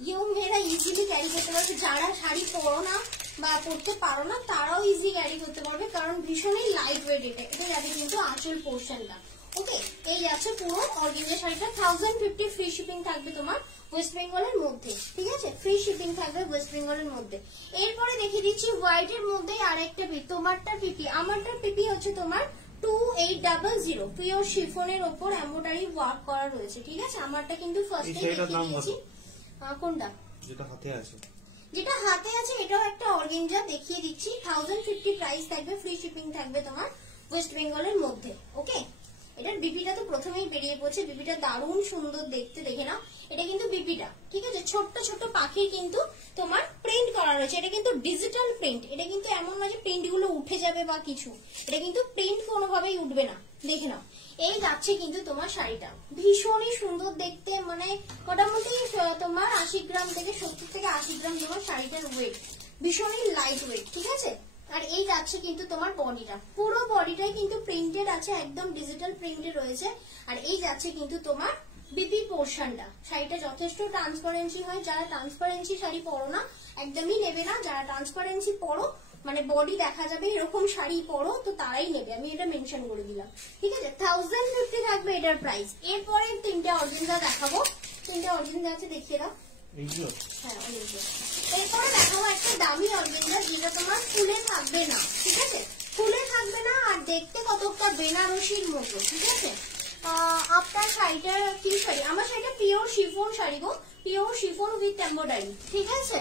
ইয়ং মেয়েরা ইজিলি ক্যারি করতে পারবে, যারা শাড়ি পরো না বা পরতে পারো না তারাও ইজি ক্যারি করতে পারবে, কারণ ভীষণই লাইট ওয়েট। এটা যাবে কিন্তু আঁচল পোর্শনটা। ওকে, এই যাচ্ছে পুরো অর্গেঞ্জা শাড়িটা, 1050, ফ্রি শিপিং থাকবে তোমার ওয়েস্ট বেঙ্গলের মধ্যে, ঠিক আছে, ফ্রি শিপিং থাকবে ওয়েস্ট বেঙ্গলের মধ্যে। এরপরে দেখিয়ে দিচ্ছি হোয়াইটের মধ্যে আরেকটা পিপি, তোমারটা পিপি, আমারটার পিপি হচ্ছে তোমার 2800, পিওর শিফনের ওপর এমব্রয়ডারি ওয়ার্ক করা রয়েছে, ঠিক আছে। আমারটা কিন্তু ফার্স্টে দেখিয়ে দিয়েছি। কোনটা? যেটা হাতে আছে, যেটা হাতে আছে এটাও একটা অর্গেঞ্জা, দেখিয়ে দিচ্ছি। 1050 প্রাইস থাকবে, ফ্রি শিপিং থাকবে তোমার ওয়েস্ট বেঙ্গলের মধ্যে। ওকে, এটার বিপিটা তো প্রথমেই বেরিয়ে পড়ছে, বিপিটা দারুণ সুন্দর দেখতে, দেখে নাও। এটা কিন্তু বিপিটা, ঠিক আছে, ছোট্ট ছোট্ট পাখির কিন্তু তোমার প্রিন্ট করা রয়েছে। এটা কিন্তু ডিজিটাল প্রিন্ট, এটা কিন্তু এমন না যে প্রিন্ট গুলো উঠে যাবে বা কিছু, এটা কিন্তু প্রিন্ট কোনোভাবেই উঠবে না, দেখে নাও। এই যাচ্ছে কিন্তু তোমার শাড়িটা, ভীষণই সুন্দর দেখতে, মানে মোটামুটি তোমার 80 গ্রাম থেকে 70 থেকে 80 গ্রাম তোমার শাড়িটার ওয়েট, ভীষণই লাইট ওয়েট, ঠিক আছে। আর এই যাচ্ছে কিন্তু তোমার বডিটা, পুরো বডিটাই কিন্তু প্রিন্টেড আছে, একদম ডিজিটাল প্রিন্টেড রয়েছে। আর এই যাচ্ছে কিন্তু তোমার বিপি পোর্শনটা। শাড়িটা যথেষ্ট ট্রান্সপারেন্সি হয়, যারা ট্রান্সপারেন্সি শাড়ি পরো না একদমই নেবে না, যারা ট্রান্সপারেন্সি পরো মানে বডি দেখা যাবে এরকম শাড়ি পরো তো তারাই নেবে, আমি এটা মেনশন করে দিলাম, ঠিক আছে। 1050 থাকবে এটার প্রাইস। এরপরে তিনটে অর্গানজা দেখাবো, তিনটে অর্গানজা আছে, দেখিয়ে দাও। হ্যাঁ, এরপরে দেখাবো একটা দামি অর্গানজা যেটা তোমার ফুলে থাকবে না, ঠিক আছে, ফুলে থাকবে না আর দেখতে কতটা বেনারসির মতো, ঠিক আছে। আপনার শাড়িটা কি শাড়ি? আমার শাড়িটা pure chiffon sari go, pure chiffon with embroidery, ঠিক আছে।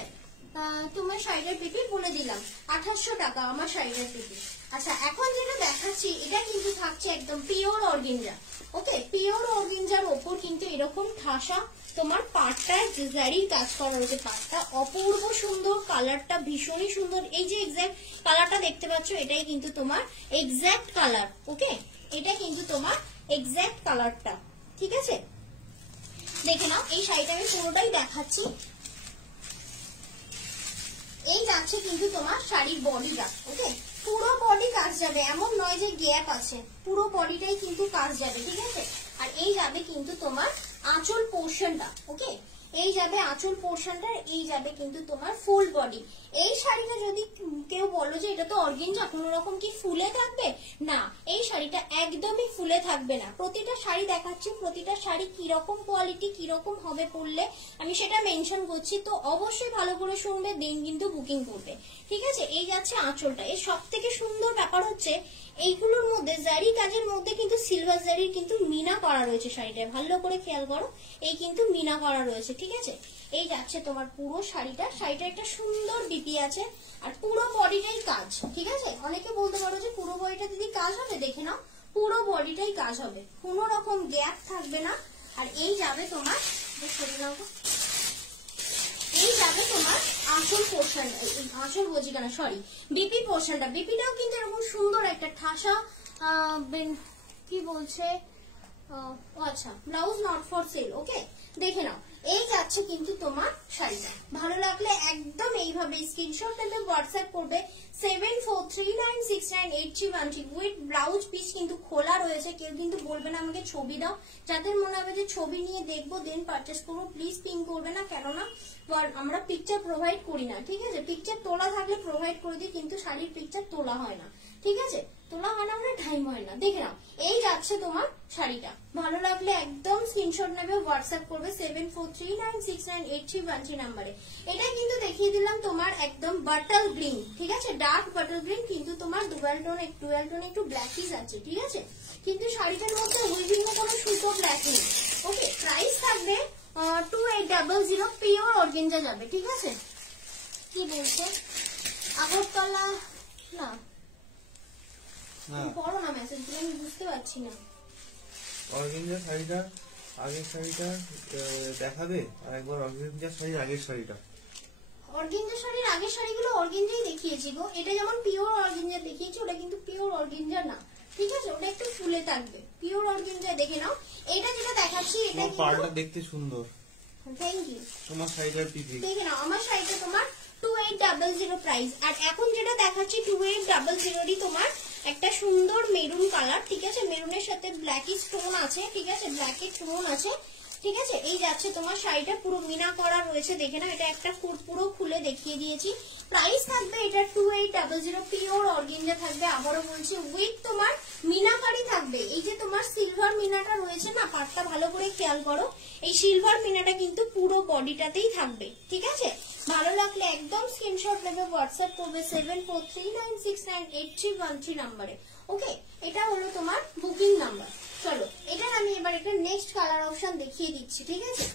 তোমার শাড়িটার পিপি বলে দিলাম 2800 টাকা আমার শাড়িটার পিপি। আচ্ছা, এখন যেটা দেখাচ্ছি এটা কিন্তু থাকছে একদম পিওর অর্গানজা, ওকে। পিওর অর্গানজার ওপর কিন্তু এরকম ঠাসা তোমার পাটটায় জারির কাজ করা রয়েছে, পাটটা অপূর্ব সুন্দর, কালারটা ভীষণই সুন্দর। এই যে এক্সাক্ট কালারটা দেখতে পাচ্ছ এটাই কিন্তু তোমার এক্সাক্ট কালার, ওকে, এটা কিন্তু তোমার এক্সাক্ট কালারটা, ঠিক আছে। দেখে নাও, এই শাড়িটা আমি পুরোটাই দেখাচ্ছি। এই যাচ্ছে কিন্তু তোমার শাড়ির বডিটা, ওকে, পুরো বডি কাজ যাবে, এমন নয় যে গ্যাপ আছে, পুরো বডিটাই কিন্তু কাজ যাবে, ঠিক আছে। আর এই যাবে কিন্তু তোমার আঁচল পোর্শনটা, ওকে, এই যাবে আঁচল পোর্শনটা, এই যাবে কিন্তু তোমার ফুল বডি। এই শাড়িটা যদি কেউ বলো যে এটা তো অর্গানজা, কোনো রকম কি ফুলে থাকবে না, এই শাড়িটা একদমই ফুলে থাকবে না। প্রতিটা শাড়ি দেখাচ্ছি, প্রতিটা শাড়ি কিরকম কোয়ালিটি কিরকম হবে পরলে আমি সেটা মেনশন করছি, তো অবশ্যই ভালো করে শুনবে, দিন কিন্তু বুকিং করবে, ঠিক আছে। এই যাচ্ছে আঁচলটা, এর সব থেকে সুন্দর ব্যাপার হচ্ছে এইগুলোর মধ্যে জারি কাজের মধ্যে কিন্তু সিলভার জারির কিন্তু মিনা করা রয়েছে শাড়িটায়, ভালো করে খেয়াল করো, এই কিন্তু মিনা করা রয়েছে, ঠিক আছে। এই যাচ্ছে তোমার পুরো শাড়িটা, শাড়িটা একটা সুন্দর বিপি আছে আর পুরো বডিটাই কাজ, ঠিক আছে। অনেকে বলতে পারো যে পুরো বডিটা দিদি কাজ হবে, দেখে নাও পুরো বডিটাই কাজ হবে, কোনো রকম গ্যাপ থাকবে না। আর এই যাবে তোমার, এই যাবে তোমার আঁচল পোর্শন, আঁচল বলছি কেন সরি, বিপি পোর্শনটা, বিপিটাও কিন্তু এরকম সুন্দর একটা ঠাসা, কি বলছে, আচ্ছা, ব্লাউজ নট ফর সেল, ওকে, দেখে নাও। এই যাচ্ছে কিন্তু তোমার শাড়িটা, ভালো লাগলে একদম এইভাবে স্ক্রিনশট নেবে, হোয়াটসঅ্যাপ করবে 7439698313 উইথ ব্লাউজ পিস কিন্তু খোলা রয়েছে। কেউ কিন্তু বলবে না আমাকে ছবি দাও, যাদের মনে হবে যে ছবি নিয়ে দেখবো দেন পারচেস করবো, প্লিজ পিং করবে না, কেননা আমরা পিকচার প্রোভাইড করি না, ঠিক আছে। পিকচার তোলা থাকলে প্রোভাইড করে দিই, কিন্তু শাড়ির পিকচার তোলা হয় না, ঠিক আছে, তোলা হয় না, মানে টাইম হয় না, দেখে নাও। এই যাচ্ছে তোমার শাড়িটা, ভালো লাগলে একদম স্ক্রিনশট নেবে, হোয়াটসঅ্যাপ করবে 7439698313 নাম্বারে। এটা কিন্তু দেখিয়ে দিলাম তোমার একদম বাটল গ্রিন, ঠিক আছে, ডার্ক বাটল গ্রিন, কিন্তু তোমার ডুয়াল টোন একটু ব্ল্যাকিশ আছে, ঠিক আছে, কিন্তু শাড়িটার মধ্যে উইভিং এ কোনো সুতো ব্ল্যাক নেই, ওকে। প্রাইস থাকবে 2800, পিওর অর্গানজা যাবে, ঠিক আছে। কি বলছে আগরতলা, না পড়ো না মেসেজগুলো, আমি বুঝতে পারছি না। অর্গানজা শাড়িটা আগের শাড়িটা দেখাবে, আর একবার অর্গানজা শাড়ির আগের শাড়িটা। অর্গানজা শাড়ির আগের শাড়িগুলো অর্গানজাই দেখিয়েছি গো, এটা যেমন পিওর অর্গানজা দেখিয়েছি, ওটা কিন্তু পিওর অর্গানজা না, ঠিক আছে, ওটা একটু ফুলে থাকবে, পিওর অর্গানজা দেখে নাও। এটা যেটা দেখাচ্ছি এটা পাড়টা দেখতে সুন্দর, থ্যাংক ইউ। তোমার শাড়িটার পিপি দেখে নাও, আমার শাড়িটা তোমার 2800 প্রাইস। আর এখন যেটা দেখাচ্ছি 2800 তোমার একটা সুন্দর মেরুন কালার, ঠিক আছে, মেরুনের সাথে ব্ল্যাকিশ টোন আছে, ঠিক আছে, ব্ল্যাকের টোন আছে, ঠিক আছে। এই যাচ্ছে তোমার শাড়িটা পুরো মিনা করা রয়েছে, দেখে না, এটা একটা পুরো খুলে দেখিয়ে দিয়েছি। প্রাইস থাকবে এটা 2800, পিওর অর্গানজা থাকবে, আবারও বলছি উইথ তোমার মিনাকারি থাকবে। এই যে তোমার সিলভার মিনাটা রয়েছে না, পাটটা ভালো করে খেয়াল করো, এই সিলভার মিনাটা কিন্তু পুরো বডিটাতেই থাকবে, ঠিক আছে। ভালো লাগলে একদম স্ক্রিনশট নেবে, হোয়াটসঅ্যাপ করবে 7439698313 নাম্বারে, ওকে। এটা হলো তোমার বুকিং নাম্বার। চলো, এটার আমি এবার একটা নেক্সট কালার অপশন দেখিয়ে দিচ্ছি, ঠিক আছে।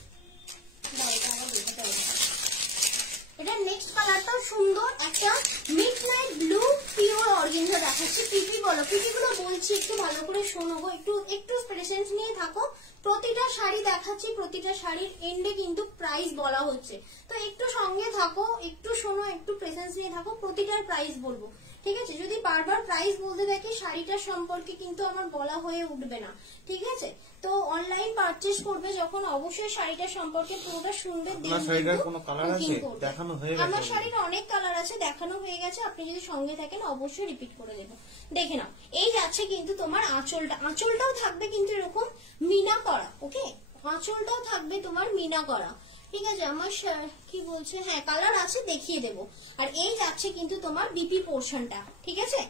এটার নেক্সট কালারটাও সুন্দর, একটা মিডনাইট ব্লু পিওর অর্গানজা দেখাচ্ছি, পিপি বলো, গুলো বলছি একটু ভালো করে শোনো গো, একটু একটু পেশেন্স নিয়ে থাকো। প্রতিটা শাড়ি দেখাচ্ছি, প্রতিটা শাড়ির এন্ডে কিন্তু প্রাইস বলা হচ্ছে, তো একটু সঙ্গে থাকো, একটু শোনো, একটু পেশেন্স নিয়ে থাকো, প্রতিটার প্রাইস বলবো, ঠিক আছে? যদি বারবার প্রাইস বলতে থাকি শাড়িটার সম্পর্কে কিন্তু আমার বলা হয়ে উঠবে না, ঠিক আছে? তো অনলাইন পারচেজ করবে যখন অবশ্যই শাড়িটার সম্পর্কে পুরোটা শুনবে। আমার শাড়ির অনেক কালার আছে, দেখানো হয়ে গেছে, আপনি যদি সঙ্গে থাকেন অবশ্যই রিপিট করে দেবো। দেখে নাও, এই যাচ্ছে কিন্তু তোমার আঁচলটা, আঁচলটাও থাকবে কিন্তু এরকম মিনা করা, ওকে? আঁচলটাও থাকবে তোমার মিনা করা, ঠিক আছে? আমার কি বলছে, হ্যাঁ কালার আছে, দেখিয়ে দেবো। আর এই যাচ্ছে কিন্তু তোমার বিপি পোর্শনটা, ঠিক আছে?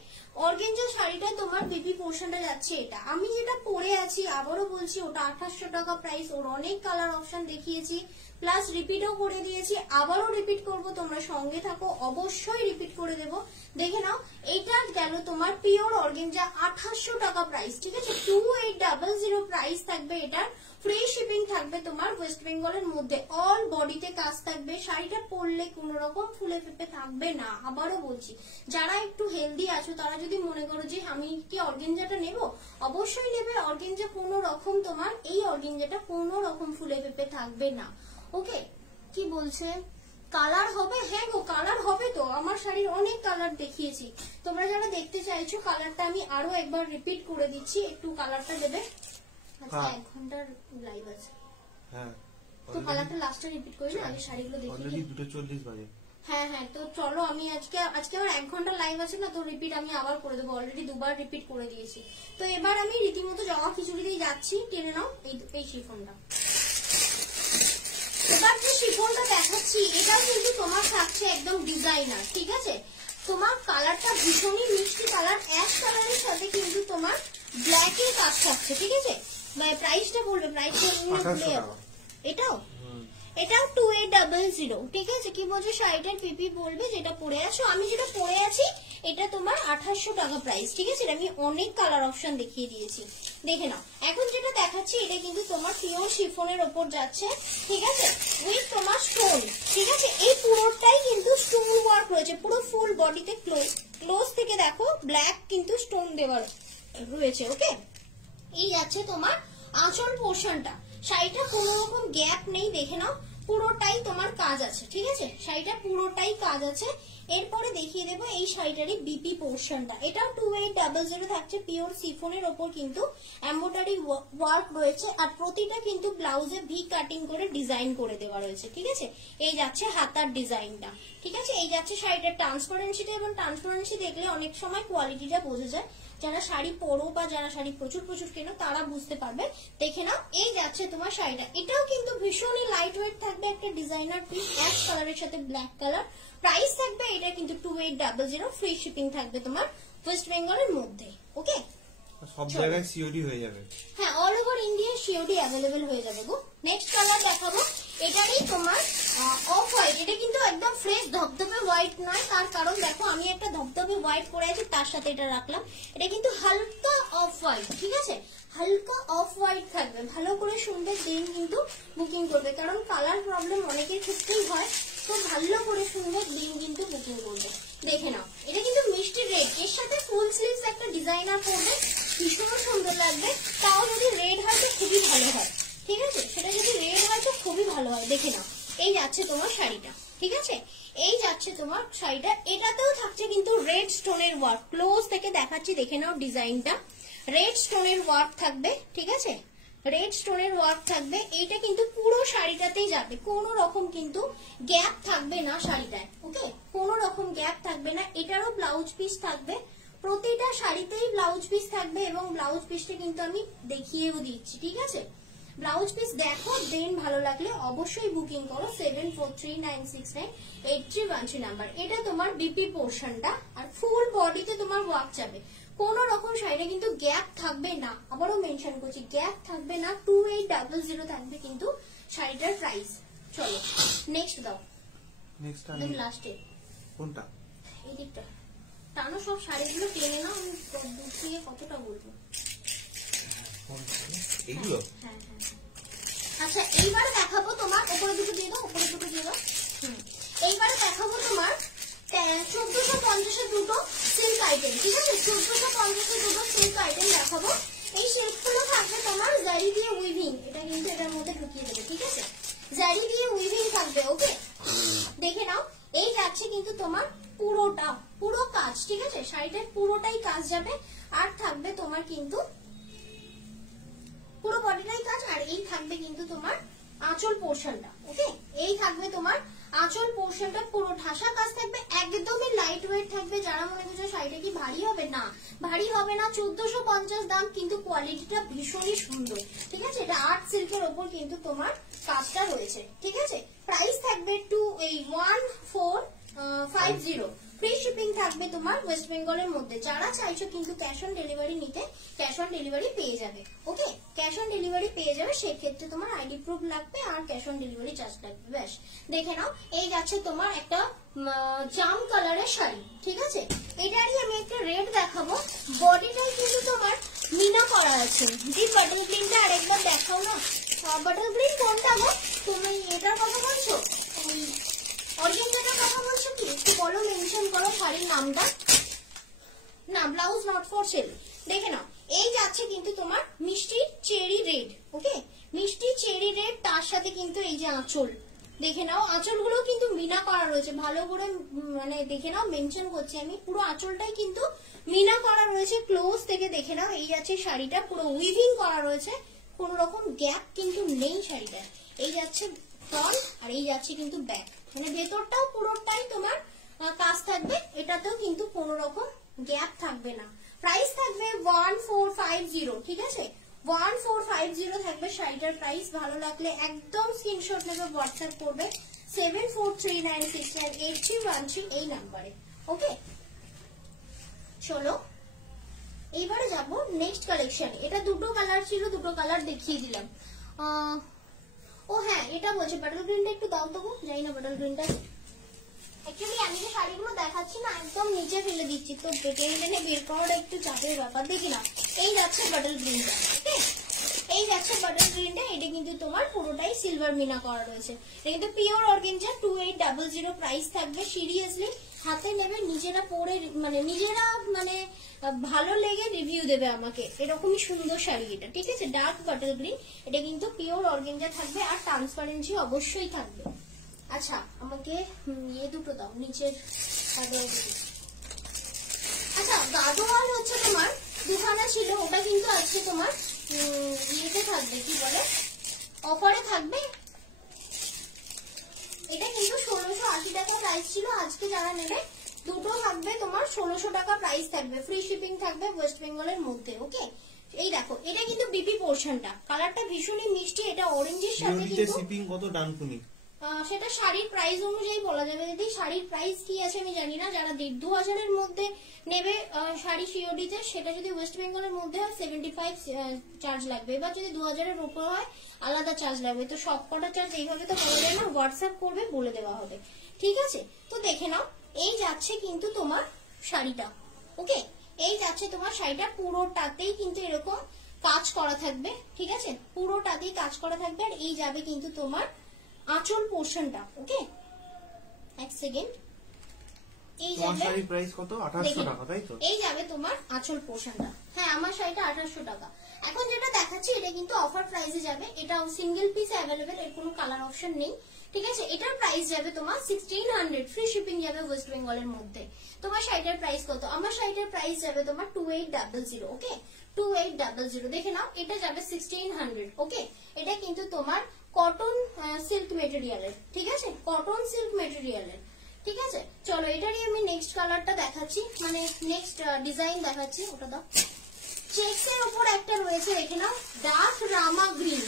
অর্গানজা শাড়িটা তোমার বিপি পোর্শনটা যাচ্ছে এটা। আমি যেটা পরে আছি আবারও বলছি, ওটা 2800 টাকা প্রাইস, ওর অনেক কালার অপশন দেখিয়েছি, প্লাস রিপিটও করে দিয়েছি, আবারও রিপিট করব, তোমরা সঙ্গে থাকো, অবশ্যই রিপিট করে দেব। দেখে নাও, এইটা গেল তোমার পিওর অর্গানজা 2800 টাকা প্রাইস, ঠিক আছে? 2800 প্রাইস থাকবে এটার। ফ্রি শিপিং থাকবে তোমার ওয়েস্ট বেঙ্গলের মধ্যে, অল বডিতে কাজ থাকবে। শাড়িটা পরলে কোন রকম ফুলে ফেপে থাকবে না। আবারও বলছি, যারা একটু হেলদি আছো তারা যদি মনে করো যে আমি কি অর্গানজাটা নেব, অবশ্যই নেবে অর্গানজা। কোন রকম তোমার এই অর্গানজাটা কোন রকম ফুলে ফেপে থাকবে না, ওকে? কি বলছে, কালার হবে? হ্যাঁ গো, কালার হবে তো, আমার শাড়ির অনেক কালার দেখিয়েছি। তোমরা যারা দেখতে চাইছো কালারটা আমি আরো একবার রিপিট করে দিচ্ছি, একটু কালারটা দেবে। আচ্ছা 1 ঘন্টার লাইভ আছে, হ্যাঁ তো কালারটা লাস্টে রিপিট করি না, আগে শাড়িগুলো দেখি। অলরেডি 2:40 বাজে। হ্যাঁ হ্যাঁ, তো চলো আমি আজকে আমার 1 ঘন্টা লাইভ আছে না, তো রিপিট আমি আবার করে দেবো, অলরেডি 2বার রিপিট করে দিয়েছি। তো এবার আমি রীতিমতো জবা খিচুড়িতেই যাচ্ছি, টেনে নাও এই শিফনটা। এবার যে শিফনটা দেখাচ্ছি এটাও কিন্তু তোমার থাকছে একদম ডিজাইনার, ঠিক আছে? তোমার কালারটা ভীষণই মিষ্টি কালার, অ্যাশ কালারের সাথে কিন্তু তোমার ব্ল্যাকের কাজ থাকছে, ঠিক আছে? প্রাইসটা বলবে, প্রাইসটা ভুলে যাবো। এটাও 2800, ঠিক আছে? কি বলছো, শাড়িটার পিপি বলবে যেটা পরে আছো। আমি যেটা পরে আছি এটা তোমার 2800 টাকা প্রাইস, ঠিক আছে? আমি অনেক কালার অপশন দেখিয়ে দিয়েছি, দেখে নাও। এখন যেটা দেখাচ্ছি এটা কিন্তু তোমার পিওর শিফনের ওপর যাচ্ছে, ঠিক আছে? উইথ তোমার স্টোন, ঠিক আছে? এই পুরোটাই কিন্তু স্টোন ওয়ার্ক রয়েছে, পুরো ফুল বডিতে ক্লোজ থেকে দেখো ব্ল্যাক কিন্তু স্টোন দেওয়া রয়েছে, ওকে? এই যাচ্ছে তোমার আঁচল পোর্শনটা। শাড়িটা কোনো রকম গ্যাপ নেই, দেখে নাও, পুরোটাই তোমার কাজ আছে, ঠিক আছে? শাড়িটা পুরোটাই কাজ আছে। এরপরে দেখিয়ে দেবো এই শাড়িটারই বিপি পোর্শনটা, এটাও 2800 থাকছে, পিওর সিফনের ওপর কিন্তু এমব্রয়ডারি ওয়ার্ক রয়েছে, আর প্রতিটা কিন্তু ব্লাউজে ভি কাটিং করে ডিজাইন করে দেওয়া রয়েছে, ঠিক আছে? এই যাচ্ছে হাতার ডিজাইনটা, ঠিক আছে? এই যাচ্ছে শাড়িটার ট্রান্সপারেন্সিটা, এবং ট্রান্সপারেন্সি দেখলে অনেক সময় কোয়ালিটিটা বোঝা যায়। যারা শাড়ি পরো বা যারা শাড়ি প্রচুর কেনো তারা বুঝতে পারবে। দেখে নাও, এই যাচ্ছে তোমার শাড়িটা, এটাও কিন্তু ভীষণই লাইট ওয়েট থাকবে, একটা ডিজাইনার পিস, অ্যাশ কালারের সাথে ব্ল্যাক কালার। প্রাইস থাকবে এটা কিন্তু 2800, ফ্রি শিপিং থাকবে তোমার ওয়েস্ট বেঙ্গলের মধ্যে, ওকে? সব জায়গায় সিওডি হয়ে যাবে, হ্যাঁ all over India COD available হয়ে যাবে গো। নেক্সট কালার দেখাবো, এটারই তোমার অফ হোয়াইট। এটা কিন্তু একদম ফ্রেশ ধবধবে হোয়াইট নয়, তার কারণ দেখো আমি একটা ধবধবে হোয়াইট পরে আছি, তার সাথে এটা রাখলাম। এটা কিন্তু হালকা অফ হোয়াইট, ঠিক আছে? হালকা অফ হোয়াইট থাকবে, ভালো করে শুনবে, দেন কিন্তু বুকিং করবে, কারণ কালার প্রবলেম অনেকের ক্ষেত্রেই হয়, তো ভালো করে শুনবে, দেন কিন্তু বুকিং করবে। দেখে নাও, এটা কিন্তু মিষ্টি রেড, এর সাথে ফুল স্লিভস একটা ডিজাইনার করবে, ভীষণ সুন্দর লাগবে। তাও যদি রেড হয় তো খুবই ভালো হয়, ঠিক আছে? সেটা যদি রেড হয় তো খুবই ভালো হয়। দেখে নাও, এই যাচ্ছে তোমার শাড়িটা, ঠিক আছে? এই যাচ্ছে তোমার শাড়িটা, এটাতেও থাকছে কিন্তু রেড স্টোনের ওয়ার্ক, ক্লোজ থেকে দেখাচ্ছি, দেখে নাও ডিজাইনটা, রেড স্টোনের ওয়ার্ক থাকবে, ঠিক আছে? রেড স্টোনের ওয়ার্ক থাকবে, এইটা কিন্তু পুরো শাড়িটাতেই যাবে, কোনো রকম কিন্তু গ্যাপ থাকবে না শাড়িটায়, ওকে? কোনো রকম গ্যাপ থাকবে না। এটারও ব্লাউজ পিস থাকবে, প্রতিটা শাড়িতেই ব্লাউজ পিস থাকবে, এবং ব্লাউজ পিসটা কিন্তু আমি দেখিয়েও দিচ্ছি, ঠিক আছে? ব্লাউজ পিস দেখো, দেন ভালো লাগলে অবশ্যই বুকিং করো 7439698313 নাম্বার। এটা তোমার বিপি পোর্শনটা, আর ফুল বডিতে তোমার ওয়ার্ক যাবে, কোন রকম শাড়িটা কিন্তু গ্যাপ থাকবে না, আবারও মেনশন করছি, গ্যাপ থাকবে না। 2800 থাকবে কিন্তু শাড়িটার প্রাইস। চলো নেক্সট দাও, নেক্সট একদম লাস্টে কোনটা, এই দিকটা টানো, সব শাড়িগুলো টেনে নাও, আমি দূর থেকে কতটা বলবো এইগুলো। হ্যাঁ হ্যাঁ, আচ্ছা এইবারে দেখাবো তোমার, উপরে দুটো দিয়ে দাও, উপরে দুটো দিয়ে দাও। এইবারে দেখাবো তোমার 1450 দুটো সিল্ক আইটেম, ঠিক আছে? 1450 আছে, শাড়িটার পুরোটাই কাজ যাবে আর থাকবে তোমার কিন্তু পুরো বডিটাই কাজ। আর এই থাকবে কিন্তু তোমার আঁচল পোর্শনটা, ওকে, এই থাকবে তোমার আঁচল পোর্শনটা, পুরো ঠাসা কাজ থাকবে, একদমই লাইট ওয়েট থাকবে। যারা মনে করছে শাড়িটা কি ভারী হবে, না ভারী হবে না। 1450 দাম, কিন্তু কোয়ালিটিটা ভীষণই সুন্দর, ঠিক আছে। এটা আর্ট সিল্কের ওপর কিন্তু তোমার কাজটা রয়েছে, ঠিক আছে। প্রাইস থাকবে 1450, ফ্রি শিপিং থাকবে তোমার ওয়েস্ট বেঙ্গলের মধ্যে। যারা চাইছো কিন্তু ক্যাশ অন ডেলিভারি নিতে, ক্যাশ অন ডেলিভারি পেয়ে যাবে, ওকে, ক্যাশ অন ডেলিভারি পেয়ে যাবে। সেক্ষেত্রে তোমার আইডি প্রুফ লাগবে আর ক্যাশ অন ডেলিভারি চার্জ লাগবে, ব্যাস। দেখে নাও, এই যাচ্ছে তোমার একটা জাম কালারের শাড়ি, ঠিক আছে। এটারই আমি একটা রেড দেখাবো, বডিটাই কিন্তু তোমার মিনা করা আছে। যে বাটল প্রিন্টটা আরেকবার দেখাও না, বাটল প্রিন্ট কোনটা গো, তুমি এটার কথা বলছো, অরিজিনালটার কথা বলছো কি, একটু বলো, মেনশন করো শাড়ির নামটা। না, ব্লাউজ নট ফর সেল। দেখে নাও, এই যাচ্ছে কিন্তু তোমার মিষ্টি চেরি রেড, ওকে, মিষ্টি চেরি রেড, তার সাথে কিন্তু এই যে আঁচল, দেখে নাও, আঁচলগুলো কিন্তু মিনা করা রয়েছে, ভালো করে মানে দেখে নাও, মেনশন করছি আমি, পুরো আঁচলটাই কিন্তু মিনা করা রয়েছে। ক্লোজ থেকে দেখে নাও, এই যাচ্ছে শাড়িটা, পুরো উইভিং করা রয়েছে, কোন রকম গ্যাপ কিন্তু নেই শাড়িটা। এই যাচ্ছে ফ্রন্ট আর এই যাচ্ছে কিন্তু ব্যাক, মানে ভেতরটাও পুরোটাই তোমার কাজ থাকবে, এটাতেও কিন্তু কোন রকম গ্যাপ থাকবে না। প্রাইস থাকবে 1450, ঠিক আছে, 1450 থাকবে শাড়িটার প্রাইস। ভালো লাগলে একদম স্ক্রিনশট নেবে, হোয়াটসঅ্যাপ করবে 7439698313 এই নাম্বারে, ওকে। চলো এইবারে যাব নেক্সট কালেকশন। এটা দুটো কালার ছিল, দুটো কালার দেখিয়ে দিলাম। ও হ্যাঁ, এটা বলছে বাটল গ্রিনটা একটু দাও তো, যাই না বাটল গ্রিনটা। অ্যাকচুয়ালি আমি যে শাড়িগুলো দেখাচ্ছি না, একদম নিচে ফেলে দিচ্ছি, তো টেনে বের করাটা একটু চাপের ব্যাপার। দেখি না, এই যাচ্ছে বাটল গ্রিনটা, ওকে, এই যাচ্ছে বাটল গ্রিনটা। এটা কিন্তু তোমার পুরোটাই সিলভার মিনা করা রয়েছে। এটা কিন্তু পিওর অর্গানজা, 2800 প্রাইস থাকবে। সিরিয়াসলি হাতে নেবে, নিজেরা পরে মানে নিজেরা মানে ভালো লেগে রিভিউ দেবে আমাকে, এরকমই সুন্দর শাড়ি এটা, ঠিক আছে। ডার্ক বাটল গ্রিন, এটা কিন্তু পিওর অর্গানজা থাকবে আর ট্রান্সপারেন্সি অবশ্যই থাকবে। আচ্ছা, আমাকে দুটো দাও, নিচের গাদোয়াল। আচ্ছা, গাদোয়াল হচ্ছে তোমার দুখানা ছিল, ওটা কিন্তু আজকে তোমার ইয়েতে থাকবে, কি বলে, অফারে থাকবে। এটা কিন্তু 1680 টাকা প্রাইস ছিল, আজকে যারা নেবে দুটো থাকবে তোমার 1600 টাকা প্রাইস থাকবে, ফ্রি শিপিং থাকবে ওয়েস্ট বেঙ্গলের মধ্যে, ওকে। এই দেখো, এটা কিন্তু বিপি পোর্শনটা, কালারটা ভীষণই মিষ্টি, এটা অরেঞ্জের সাথে কিন্তু শিপিং কত ডানকুনি, সেটা শাড়ির প্রাইস অনুযায়ী বলা যাবে। যদি শাড়ির প্রাইস কি আছে আমি জানি না, যারা 1500 এর মধ্যে নেবে শাড়ি সিওডিতে, সেটা যদি ওয়েস্ট বেঙ্গলের মধ্যে হয় 75 চার্জ লাগবে, এবার যদি 2000 এর উপর হয় আলাদা চার্জ লাগবে। তো সব কটা চার্জ এইভাবে তো বলা যায় না, হোয়াটসঅ্যাপ করবে, বলে দেওয়া হবে, ঠিক আছে। তো দেখে নাও, এই যাচ্ছে কিন্তু তোমার শাড়িটা, ওকে, এই যাচ্ছে তোমার শাড়িটা, পুরোটাতেই কিন্তু এরকম কাজ করা থাকবে, ঠিক আছে, পুরোটাতেই কাজ করা থাকবে। আর এই যাবে কিন্তু তোমার আঁচল পোর্শনটা, ওকে, এক সেকেন্ড, এই যাবে শাড়ির প্রাইস কত, 2800 টাকা, তাই তো। এই যাবে তোমার আঁচল পোর্শনটা, হ্যাঁ, আমার শাড়িটা 2800 টাকা। এখন যেটা দেখাচ্ছি এটা কিন্তু অফার প্রাইসে যাবে, এটাও সিঙ্গেল পিস অ্যাভেলেবেল, এর কোনো কালার অপশন নেই, ঠিক আছে। এটার প্রাইস যাবে তোমার 1600, ফ্রি শিপিং যাবে ওয়েস্ট বেঙ্গলের মধ্যে। তোমার শাড়িটার প্রাইস কত, আমার শাড়িটার প্রাইস যাবে তোমার 2800, ওকে, 2800। দেখে নাও, এটা যাবে 1600, ওকে। এটা কিন্তু তোমার কটন সিল্ক মেটেরিয়ালের, ঠিক আছে, কটন সিল্ক মেটেরিয়ালের, ঠিক আছে। চলো এটারই আমি নেক্সট কালারটা দেখাচ্ছি, মানে নেক্সট ডিজাইন দেখাচ্ছি, ওটা দাও। চেক্স এর উপর একটা রয়েছে, দেখে নাও, ডার্ক রামা গ্রিন,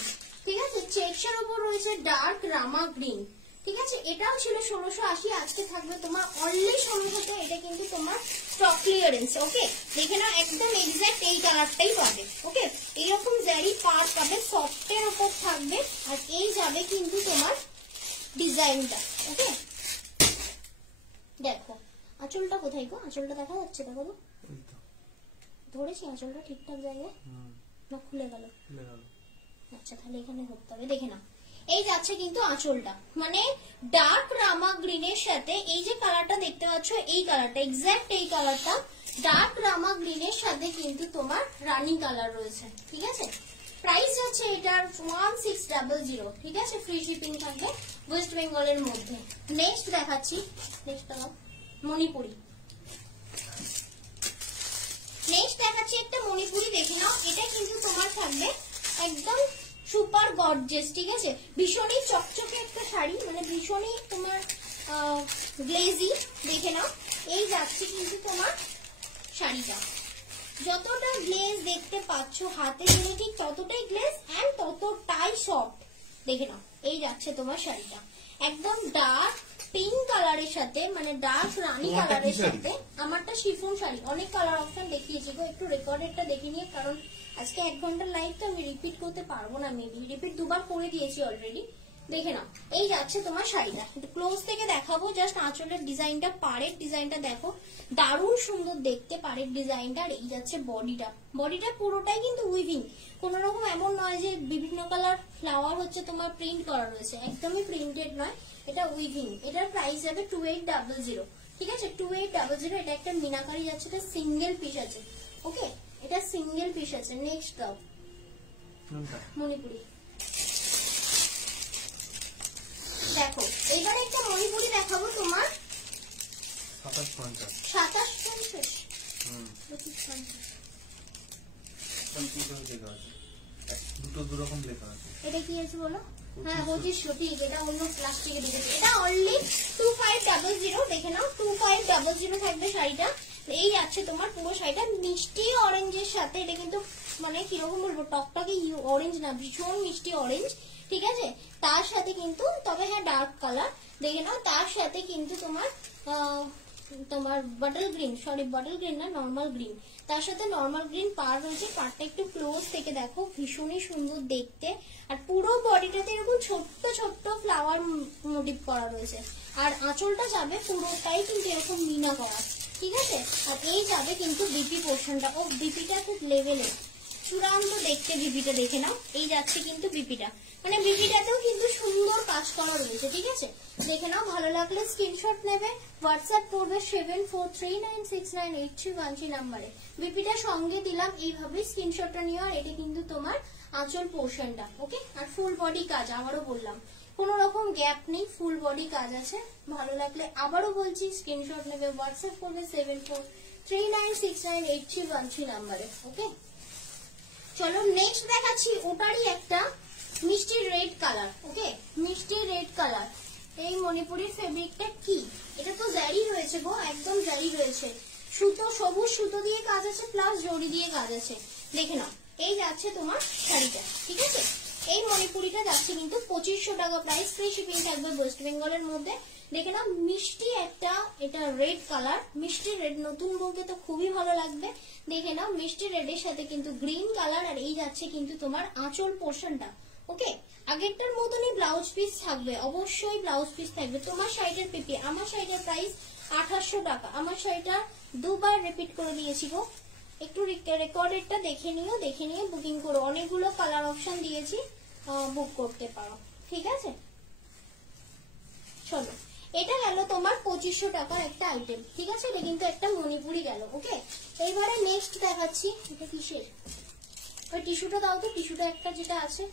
ঠিক আছে, চেক্স এর উপর রয়েছে ডার্ক রামা গ্রিন, ঠিক আছে। এটাও ছিল 1680, আজকে থাকবে তোমার অনলি 1600। এটা কিন্তু তোমার স্টক ক্লিয়ারেন্স, ওকে। দেখে নাও, একদম এক্সাক্ট এই কালারটাই পাবে, ওকে। এইরকম জারি পার পাবে, সফটের উপর থাকবে, আর এই যাবে কিন্তু তোমার ডিজাইনটা, ওকে। দেখো আঁচলটা কোথায় গো, আঁচলটা দেখা যাচ্ছে, দেখো তো, ধরেছি আঁচলটা ঠিকঠাক জায়গায় না, খুলে গেল, আচ্ছা তাহলে এখানে ধরতে হবে। দেখে না, এই যাচ্ছে কিন্তু আঁচলটা, মানে ডার্ক রামা গ্রিনের সাথে এই যে কালারটা দেখতে পাচ্ছ, এই কালারটা এক্সাক্ট এই কালারটা ডার্ক রামা গ্রিনের সাথে কিন্তু তোমার রানী কালার রয়েছে, ঠিক আছে। প্রাইস হচ্ছে এটার 1600, ঠিক আছে, ফ্রি শিপিং থাকবে ওয়েস্ট বেঙ্গলের মধ্যে। নেক্সট দেখাচ্ছি, নেক্সট মণিপুরি। মণিপুরি দেখে নাও, এটা কিন্তু তোমার থাকবে একদম সুপার গর্জিয়াস, ঠিক আছে, ভীষণই চকচকে একটা শাড়ি, মানে ভীষণই তোমার গ্লেজি। দেখে নাও, এই যাচ্ছে কিন্তু তোমার শাড়িটা, যতটা গ্লেজ দেখতে পাচ্ছ হাতে নিয়ে ঠিক ততটাই গ্লেজ এন্ড ততটাই সফট। দেখে নাও, এই যাচ্ছে তোমার শাড়িটা একদম ডার্ক পিঙ্ক কালারের সাথে, মানে ডার্ক রানী কালারের সাথে। আমারটা শিফন শাড়ি, অনেক কালার অপশন দেখিয়েছি গো, একটু রেকর্ডেডটা দেখে নিয়ে, কারণ আজকে 1 ঘন্টার লাইভ তো আমি রিপিট করতে পারবো না, মেবি রিপিট 2 বার করে দিয়েছি অলরেডি। দেখে নাও, এই যাচ্ছে তোমার শাড়িটা, একটু ক্লোজ থেকে দেখাবো, জাস্ট আঁচলের ডিজাইনটা, পাড়ের ডিজাইনটা দেখো, দারুণ সুন্দর দেখতে পাড়ের ডিজাইনটা। আর এই যাচ্ছে বডিটা, বডিটা পুরোটাই কিন্তু উইভিং, কোন রকম এমন নয় যে বিভিন্ন কালার ফ্লাওয়ার হচ্ছে তোমার প্রিন্ট করা রয়েছে, একদমই প্রিন্টেড নয়, এটা উইভিং। এটার প্রাইস যাবে 2800, ঠিক আছে, 2800। এটা একটা মিনাকারি যাচ্ছে, এটা সিঙ্গেল পিস আছে, ওকে, এটা সিঙ্গেল পিস আছে। নেক্সট দাও মণিপুরি, দেখো এবারে একটা মণিপুরি দেখাবো তোমার 2750 দুটো দুরকম লেখা আছে। এটা কি আছে বলো? হ্যাঁ 2500, ঠিক, এটা অন্য প্লাস্টিকে দিয়েছে। এটা অনলি 2500, দেখে নাও 2500 থাকবে শাড়িটা। এই আছে তোমার পুরো শাড়িটা মিষ্টি অরেঞ্জের সাথে, এটা কিন্তু মানে কিরকম বলবো, টকটকে অরেঞ্জ না, ভীষণ মিষ্টি অরেঞ্জ, ঠিক আছে, তার সাথে কিন্তু, তবে হ্যাঁ ডার্ক কালার, দেখে নাও, তার সাথে কিন্তু তোমার bottle green, sorry bottle green না, নর্মাল গ্রিন, তার সাথে নর্মাল গ্রিন পার রয়েছে। পারটা একটু ক্লোজ থেকে দেখো, ভীষণই সুন্দর দেখতে। আর পুরো বডিটাতে এরকম ছোট্ট ছোট্ট ফ্লাওয়ার মোটিভ করা রয়েছে। আর আঁচলটা যাবে পুরোটাই কিন্তু এরকম মিনা করা, ঠিক আছে। আর এই যাবে কিন্তু বিপি পোর্শনটা, ও বিপিটা খুব লেভেলের, চূড়ান্ত দেখতে বিপিটা, দেখে নাও, এই যাচ্ছে কিন্তু বিপিটা, মানে বিপিটাতেও কিন্তু সুন্দর কাজ করা রয়েছে, ঠিক আছে, দেখে নাও। ভালো লাগলে স্ক্রিনশট নেবে, হোয়াটসঅ্যাপ করবে 7439698313 নাম্বারে, বিপিটা সঙ্গে দিলাম, এইভাবে স্ক্রিনশটটা নিও। আর এটা কিন্তু তোমার আঁচল পোর্শনটা, ওকে। আর ফুল বডি কাজ, আবারও বললাম কোনো রকম গ্যাপ নেই, ফুল বডি কাজ আছে। ভালো লাগলে আবারও বলছি স্ক্রিনশট নেবে, হোয়াটসঅ্যাপ করবে 7439698313 নাম্বারে, ওকে। চলো নেক্সট দেখাচ্ছি, ওটারই একটা মিষ্টি রেড কালার, ওকে, মিষ্টি রেড কালার। এই মণিপুরের ফেব্রিকটা কি, এটা তো জারি রয়েছে গো, একদম জারি রয়েছে, সুতো, সবুজ সুতো দিয়ে কাজ আছে, প্লাস জড়ি দিয়ে কাজ আছে। দেখে নাও, এই যাচ্ছে তোমার শাড়িটা, ঠিক আছে। এই মণিপুরিটা যাচ্ছে কিন্তু 2500 টাকা প্রাইস, ফ্রি শিপিং থাকবে ওয়েস্ট বেঙ্গলের মধ্যে। দেখে নাও, মিষ্টি একটা, এটা রেড কালার, মিষ্টি রেড, নতুন বউকে তো খুবই ভালো লাগবে। দেখে নাও, মিষ্টি রেডের সাথে কিন্তু গ্রিন কালার। আর এই যাচ্ছে কিন্তু তোমার আঁচল পোর্শনটা, ওকে। আগেরটার মতনই ব্লাউজ পিস থাকবে, অবশ্যই ব্লাউজ পিস থাকবে। তোমার শাড়িটার পিপি, আমার শাড়িটার প্রাইস 2800 টাকা। আমার শাড়িটা 2 বার রিপিট করে দিয়েছি গো, একটু রেকর্ডেডটা দেখে নিও, দেখে নিয়ে বুকিং করো, অনেকগুলো কালার অপশন দিয়েছি, বুক করতে পারো, ঠিক আছে। চলো, এটা গেল তোমার 2500 টাকার একটা আইটেম, ঠিক আছে, এটা কিন্তু একটা মণিপুরি গেল, ওকে। এইবারে নেক্সট দেখাচ্ছি, এটা কিসের, ওই টিস্যুটা দাও তো, টিস্যুটা একটা যেটা আছে,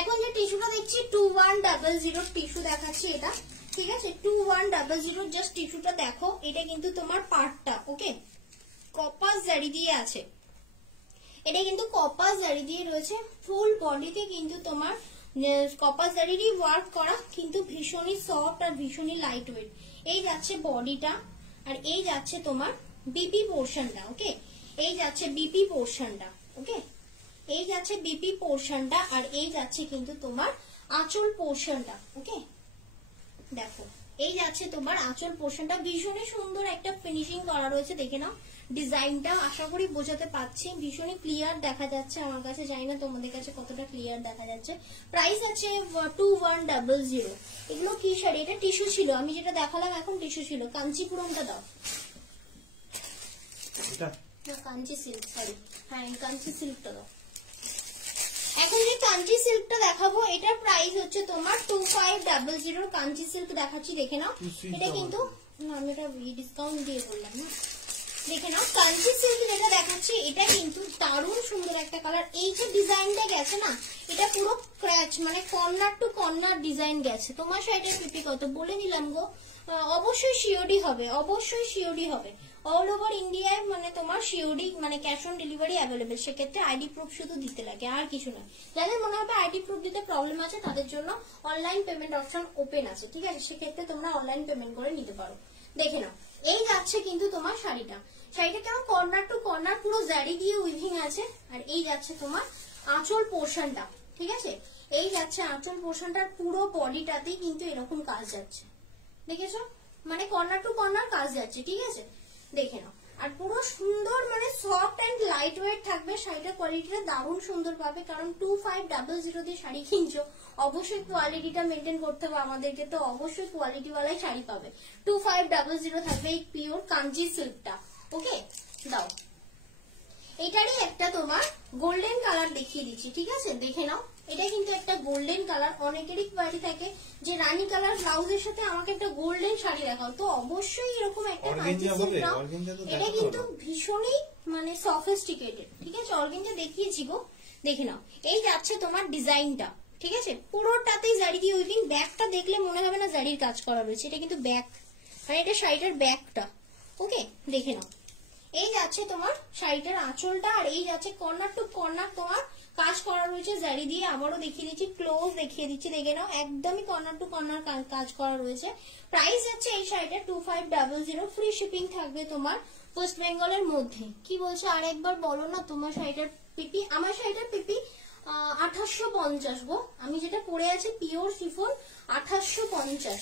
এখন যে টিস্যুটা দেখছি 2100 টিস্যু দেখাচ্ছি এটা, ঠিক আছে, 2100 জাস্ট টিস্যুটা দেখো। এটা কিন্তু তোমার পার্টটা, ওকে, কপাস জারি দিয়ে আছে, এটা কিন্তু কপাস জারি দিয়ে রয়েছে, ফুল বডিতে কিন্তু তোমার কপাস জারিরই ওয়ার্ক করা, কিন্তু ভীষণই সফট আর ভীষণই লাইট ওয়েট। এই যাচ্ছে বডিটা, আর এই যাচ্ছে তোমার বিপি পোর্শনটা, ওকে, এই যাচ্ছে বিপি পোর্শনটা, ওকে, এই যাচ্ছে বিপি পোর্শনটা। আর এই যাচ্ছে কিন্তু তোমার আঁচল পোর্শনটা, ওকে, দেখো এই যাচ্ছে তোমার আঁচল পোর্শনটা, ভীষণই সুন্দর একটা ফিনিশিং করা রয়েছে। দেখে নাও ডিজাইনটা, আশা করি বোঝাতে পারছি, ভীষণই ক্লিয়ার দেখা যাচ্ছে আমার কাছে, জানি না তোমাদের কাছে কতটা ক্লিয়ার দেখা যাচ্ছে। প্রাইস আছে 2100। এগুলো কি শাড়ি, এটা টিস্যু ছিল, আমি যেটা দেখালাম এখন টিস্যু ছিল। কাঞ্চিপুরমটা দাও, কাঞ্চি সিল্ক, সরি, হ্যাঁ কাঞ্চি সিল্কটা দাও। এখন যে কাঞ্চি সিল্কটা দেখাবো, এটার প্রাইস হচ্ছে তোমার 2500। কাঞ্চি সিল্ক দেখাচ্ছি, দেখে নাও, এটা কিন্তু আমি এটা ডিসকাউন্ট দিয়ে বললাম না, দেখে নাও কাঞ্চি সিল্ক যেটা দেখাচ্ছি, এটা কিন্তু দারুণ সুন্দর একটা কালার। এই যে ডিজাইনটা গেছে না, এটা পুরো ক্র্যাচ, মানে কর্নার টু কর্নার ডিজাইন গেছে। তোমার শাড়িটার পিপি কত বলে দিলাম গো, অবশ্যই সিওডি হবে, অবশ্যই সিওডি হবে, অল ওভার ইন্ডিয়ায় মানে তোমার সিওডি মানে ক্যাশ অন ডেলিভারি অ্যাভেলেবেল, সেক্ষেত্রে আইডি প্রুফ শুধু দিতে লাগে আর কিছু না। যাদের মনে হবে আইডি প্রুফ দিতে প্রবলেম আছে তাদের জন্য অনলাইন পেমেন্ট অপশন ওপেন আছে, ঠিক আছে, সেক্ষেত্রে তোমরা অনলাইন পেমেন্ট করে নিতে পারো। দেখে নাও, এই যাচ্ছে কিন্তু তোমার শাড়িটা কেমন কর্নার টু কর্নার পুরো জারি দিয়ে উইভিং আছে। আর এই যাচ্ছে তোমার আঁচল পোর্শনটা, ঠিক আছে, এই যাচ্ছে আঁচল পোর্শনটার পুরো বডিটাতেই কিন্তু এরকম কাজ যাচ্ছে, দেখেছো, মানে কর্নার টু কর্নার কাজ যাচ্ছে, ঠিক আছে, দেখে নাও। আর পুরো সুন্দর মানে সফট এন্ড লাইট ওয়েট থাকবে শাড়িটার কোয়ালিটিটা দারুণ সুন্দর পাবে, কারণ 2500 দিয়ে শাড়ি কিনছো অবশ্যই কোয়ালিটিটা মেনটেন করতে হবে আমাদেরকে, তো অবশ্যই কোয়ালিটি ওয়ালাই শাড়ি পাবে। 2500 থাকবে এই পিওর কাঞ্জি সিল্কটা। ওকে, দাও এটারই একটা তোমার গোল্ডেন কালার দেখিয়ে দিচ্ছি, ঠিক আছে, দেখে নাও। এটা কিন্তু একটা গোল্ডেন কালার, অনেকেরই কোয়ারি থাকে যে রানী কালার ব্লাউজের সাথে আমাকে একটা গোল্ডেন শাড়ি দেখাও, তো অবশ্যই এরকম একটা কাঞ্জি সিল্ক নাও। এটা কিন্তু ভীষণই মানে সফিস্টিকেটেড, ঠিক আছে, অর্গেঞ্জা দেখিয়েছি গো, দেখে নাও। এই যাচ্ছে তোমার ডিজাইনটা, ঠিক আছে, পুরোটাতেই জারি দিয়ে উইভিং। ব্যাকটা দেখলে মনে হবে না জারির কাজ করা রয়েছে, এটা কিন্তু ব্যাক মানে এটা শাড়িটার ব্যাকটা। ওকে, দেখে নাও। এই যাচ্ছে তোমার শাড়িটার আঁচলটা, আর এই যাচ্ছে কর্নার টু কর্নার তোমার কাজ করা রয়েছে জারি দিয়ে। আবারও দেখিয়ে দিচ্ছি, ক্লোজ দেখিয়ে দিচ্ছি, দেখে নাও, একদমই কর্নার টু কর্নার কাজ করা রয়েছে। প্রাইস যাচ্ছে এই শাড়িটা 2500, ফ্রি শিপিং থাকবে তোমার ওয়েস্ট বেঙ্গলের মধ্যে। কি বলছো আর একবার বলো না তোমার শাড়িটার পিপি? আমার শাড়িটার পিপি 2850 গো, আমি যেটা পরে আছি পিওর শিফন 2850।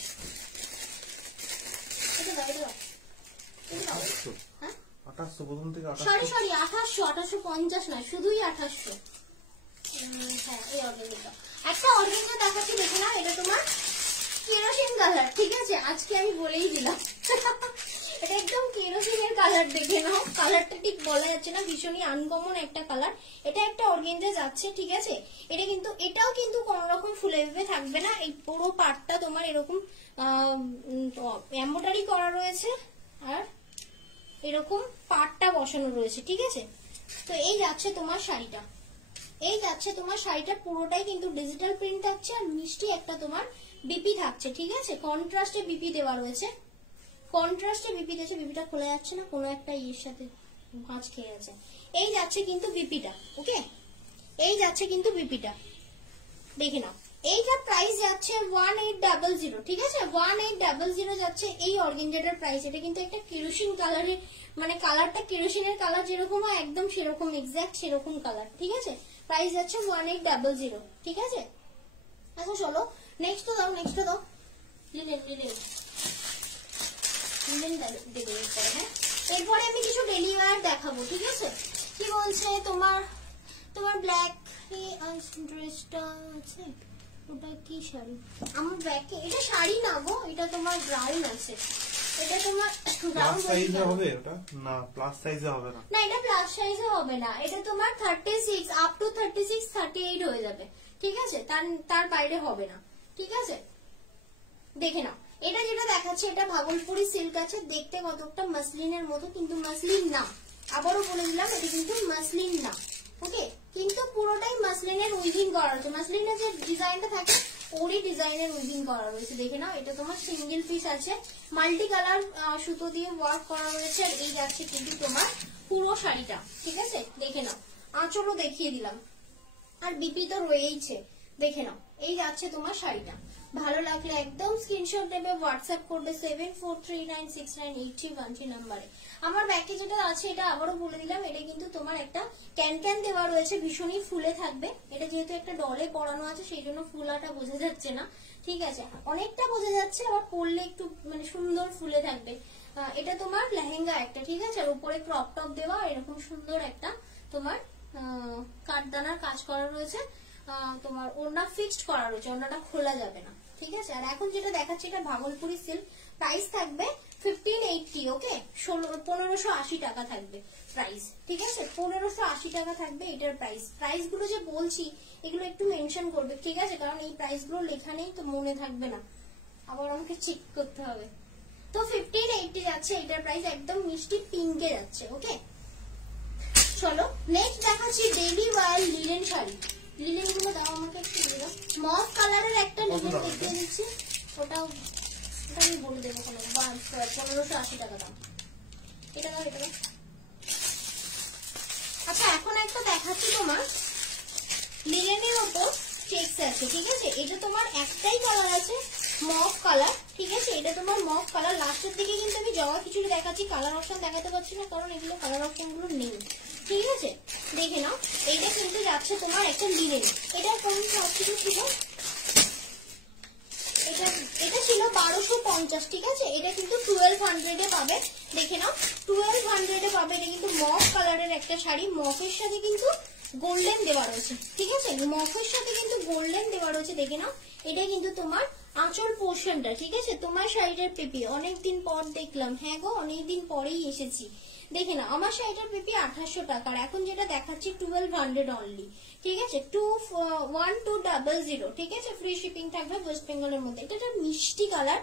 এটা দাও, হ্যাঁ 2800 প্রথম থেকে 2850 না, শুধুই 2800। হ্যাঁ, এই অর্গানজা একটা অর্গানজা দেখাচ্ছি, দেখে না, এটা তোমার কেরোসিন কালার, ঠিক আছে, আজকে আমি বলেই দিলাম এটা একদম কেরোসিনের কালার, দেখে নাও, কালারটা ঠিক বলা যাচ্ছে না, ভীষণই আনকমন একটা কালার। এটা একটা অর্গানজা যাচ্ছে, ঠিক আছে, এটা কিন্তু এটাও কিন্তু কোন রকম ফুলে ভেবে থাকবে না, এই পুরো পার্টটা তোমার এরকম এমব্রয়ডারি করা রয়েছে আর এরকম পাটটা বসানো রয়েছে, ঠিক আছে। তো এই যাচ্ছে তোমার শাড়িটা, এই যাচ্ছে তোমার শাড়িটা পুরোটাই কিন্তু ডিজিটাল প্রিন্ট থাকছে, আর মিষ্টি একটা তোমার বিপি থাকছে, ঠিক আছে, কন্ট্রাস্টে বিপি দেওয়া রয়েছে, কন্ট্রাস্টে বিপি দিয়েছে, বিপিটা খোলা যাচ্ছে না, কোনো একটা ইয়ের সাথে ভাঁজ খেয়ে গেছে। এই যাচ্ছে কিন্তু বিপিটা, ওকে, এই যাচ্ছে কিন্তু বিপিটা, দেখে নাও। এইটার প্রাইস যাচ্ছে 1800, ঠিক আছে, 1800 যাচ্ছে এই অর্গানজাটার প্রাইস। এটা কিন্তু একটা কেরোসিন কালারের, মানে কালারটা কেরোসিনের কালার যেরকম হয় একদম সেরকম, এক্সাক্ট সেরকম কালার, ঠিক আছে, প্রাইস যাচ্ছে 1800, ঠিক আছে। আচ্ছা চলো নেক্সট দাও, নেক্সট দাও, লিলেন দেবে এরপরে। হ্যাঁ, এরপরে আমি কিছু ডেলি ওয়্যার দেখাবো, ঠিক আছে। কি বলছে তোমার ব্ল্যাক ড্রেসটা আছে, ওটা কি শাড়ি? আমার ব্যাকে এটা শাড়ি না গো, এটা তোমার গ্রাউন্ড আছে, এটা তোমার গ্রাউন্ড সাইজে হবে, ওটা না প্লাস সাইজে হবে না, না এটা প্লাস সাইজে হবে না, এটা তোমার 36 আপ টু 36 38 হয়ে যাবে, ঠিক আছে, তার বাইরে হবে না, ঠিক আছে, দেখে নাও। এটা যেটা দেখাচ্ছে এটা ভাগলপুরি সিল্ক আছে, দেখতে কতটা মাসলিনের মতো, কিন্তু মাসলিন না, আবারও বলে দিলাম এটা কিন্তু মাসলিন না, ওকে, কিন্তু পুরোটাই মাসলিনের উইভিং করা রয়েছে, মাসলিনের যে ডিজাইনটা থাকে ওরই ডিজাইনের উইভিং করা রয়েছে, দেখে নাও। এটা তোমার সিঙ্গেল পিস আছে, মাল্টি কালার সুতো দিয়ে ওয়ার্ক করা রয়েছে, আর এই যাচ্ছে কিন্তু তোমার পুরো শাড়িটা, ঠিক আছে, দেখে নাও। আঁচলও দেখিয়ে দিলাম, আর বিপি তো রয়েইছে, দেখে নাও। এই যাচ্ছে তোমার শাড়িটা, ভালো লাগলে একদম স্ক্রিনশট দেবে, হোয়াটসঅ্যাপ করবে 7439698313 নাম্বারে। আমার ব্যাকে যেটা আছে এটা আবারও বলে দিলাম, এটা কিন্তু তোমার একটা ক্যান দেওয়া রয়েছে, ভীষণই ফুলে থাকবে, এটা যেহেতু একটা ডলে পরানো আছে সেই জন্য ফুলাটা বোঝা যাচ্ছে না, ঠিক আছে, অনেকটা বোঝা যাচ্ছে, আবার পরলে একটু মানে সুন্দর ফুলে থাকবে। এটা তোমার লেহেঙ্গা একটা, ঠিক আছে, আর উপরে ক্রপ টপ দেওয়া, এরকম সুন্দর একটা তোমার কাঠদানার কাজ করা রয়েছে, তোমার ওড়না ফিক্সড করা রয়েছে, ওড়নাটা খোলা যাবে না, ঠিক আছে। আর এখন যেটা দেখাচ্ছি এটা ভাগলপুরি সিল্ক, প্রাইস থাকবে 1580, ওকে, 1580 টাকা থাকবে প্রাইস, ঠিক আছে, 1580 টাকা থাকবে এটার প্রাইস। প্রাইস গুলো যে বলছি এগুলো একটু মেনশন করবে, ঠিক আছে, কারণ এই প্রাইস গুলো লেখা নেই তো মনে থাকবে না, আবার আমাকে চেক করতে হবে। তো 1580 যাচ্ছে এটার প্রাইস, একদম মিষ্টি পিঙ্কে যাচ্ছে, ওকে। চলো নেক্সট দেখাচ্ছি daily wear linen sari. Linen গুলো দাও আমাকে একটু, মফ কালারের একটা লিলেন দেখিয়ে দিচ্ছি, ওটা আমি বলে দেবো, কোনো 1580 টাকা দাম। এটা দাও, এটা দাও। আচ্ছা এখন একটা দেখাচ্ছি তোমার লিনেনের ওপর চেকস আছে, ঠিক আছে? এটা তোমার একটাই কালার আছে, মফ কালার, ঠিক আছে? এটা তোমার মফ কালার। লাস্টের দিকে কিন্তু আমি জবা খিচুড়ি দেখাচ্ছি, কালার অপশন দেখাতে পারছি না কারণ এগুলো কালার অপশন গুলো নেই, ঠিক আছে? দেখে নাও, এইটা কিন্তু যাচ্ছে তোমার একটা লিনেন। এটা কোন ছিল? এটা ছিল 1250, ঠিক আছে? এটা কিন্তু 1200 এ পাবে, দেখে নাও 1200 এ পাবে। এটা কিন্তু মফ কালারের একটা শাড়ি, মফের সাথে কিন্তু গোল্ডেন দেওয়া রয়েছে, ঠিক আছে? মফের সাথে কিন্তু গোল্ডেন দেওয়া রয়েছে, দেখে নাও। এটা কিন্তু তোমার আঁচল পোর্শনটা, ঠিক আছে? তোমার শাড়িটার পেপি অনেকদিন পর দেখলাম, হ্যাঁ গো অনেকদিন পরেই এসেছি। দেখে না, আমার শাড়িটার পেপি 2800 টাকার, এখন যেটা দেখাচ্ছি 1200 অনলি, ঠিক আছে? 1200, ঠিক আছে? ফ্রি শিপিং থাকবে ওয়েস্ট বেঙ্গলের মধ্যে। এটা একটা মিষ্টি কালার,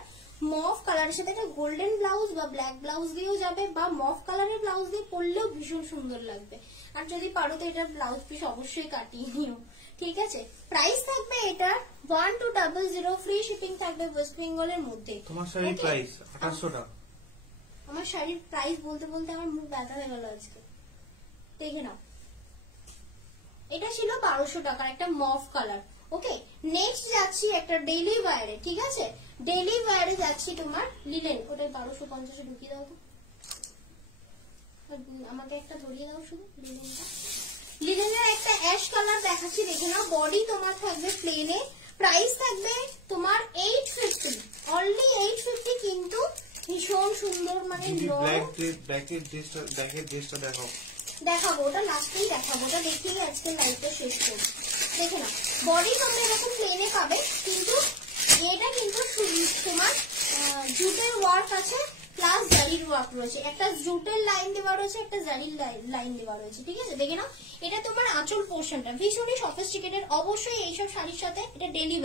মফ কালারের সাথে একটা গোল্ডেন ব্লাউজ বা ব্ল্যাক ব্লাউজ দিয়েও যাবে, বা মফ কালারের ব্লাউজ দিয়ে পরলেও ভীষণ সুন্দর লাগবে। আর যদি পারো তো এটা ব্লাউজ পিস অবশ্যই কাটিয়ে নিও, ঠিক আছে? প্রাইস থাকবে এটা 1200, ফ্রি শিপিং থাকবে ওয়েস্ট বেঙ্গলের মধ্যে। তোমার শাড়ির প্রাইস 2800 টাকা। আমার শাড়ির প্রাইস বলতে বলতে আমার মুখ ব্যথা হয়ে গেল আজকে। দেখে নাও, এটা ছিল 1200 টাকার একটা মফ কালার। ওকে, নেক্সট যাচ্ছি একটা ডেইলি ওয়্যারে, ঠিক আছে? ডেইলি ওয়্যারে যাচ্ছি তোমার লিনেন। ওটা 1250 ঢুকিয়ে দাও তো, আমাকে একটা ধরিয়ে দাও শুধু লিনেনটা। লিনেনের একটা অ্যাশ কালার দেখাচ্ছি, দেখে নাও। বডি তোমার থাকবে প্লেনে, প্রাইস থাকবে তোমার 850, অনলি 850, কিন্তু ভীষণ সুন্দর, মানে ব্ল্যাকের ড্রেসটা দেখাবো, ওটা লাস্টেই দেখাবো, ওটা দেখিয়ে আজকে লাইভটা শেষ করবো। দেখে নাও, বডি তোমরা এরকম প্লেনে পাবে, কিন্তু এটা কিন্তু তোমার জুটের ওয়ার্ক আছে প্লাস জারির ওয়ার্ক রয়েছে, একটা জুটের লাইন দেওয়া রয়েছে, একটা জারির লাইন দেওয়া রয়েছে, ঠিক আছে? দেখে নাও, এটা তোমার আঁচল পোর্শনটা ভীষণই সফিস্টিকেটেড। অবশ্যই এইসব শাড়ির সাথে এটা ডেলি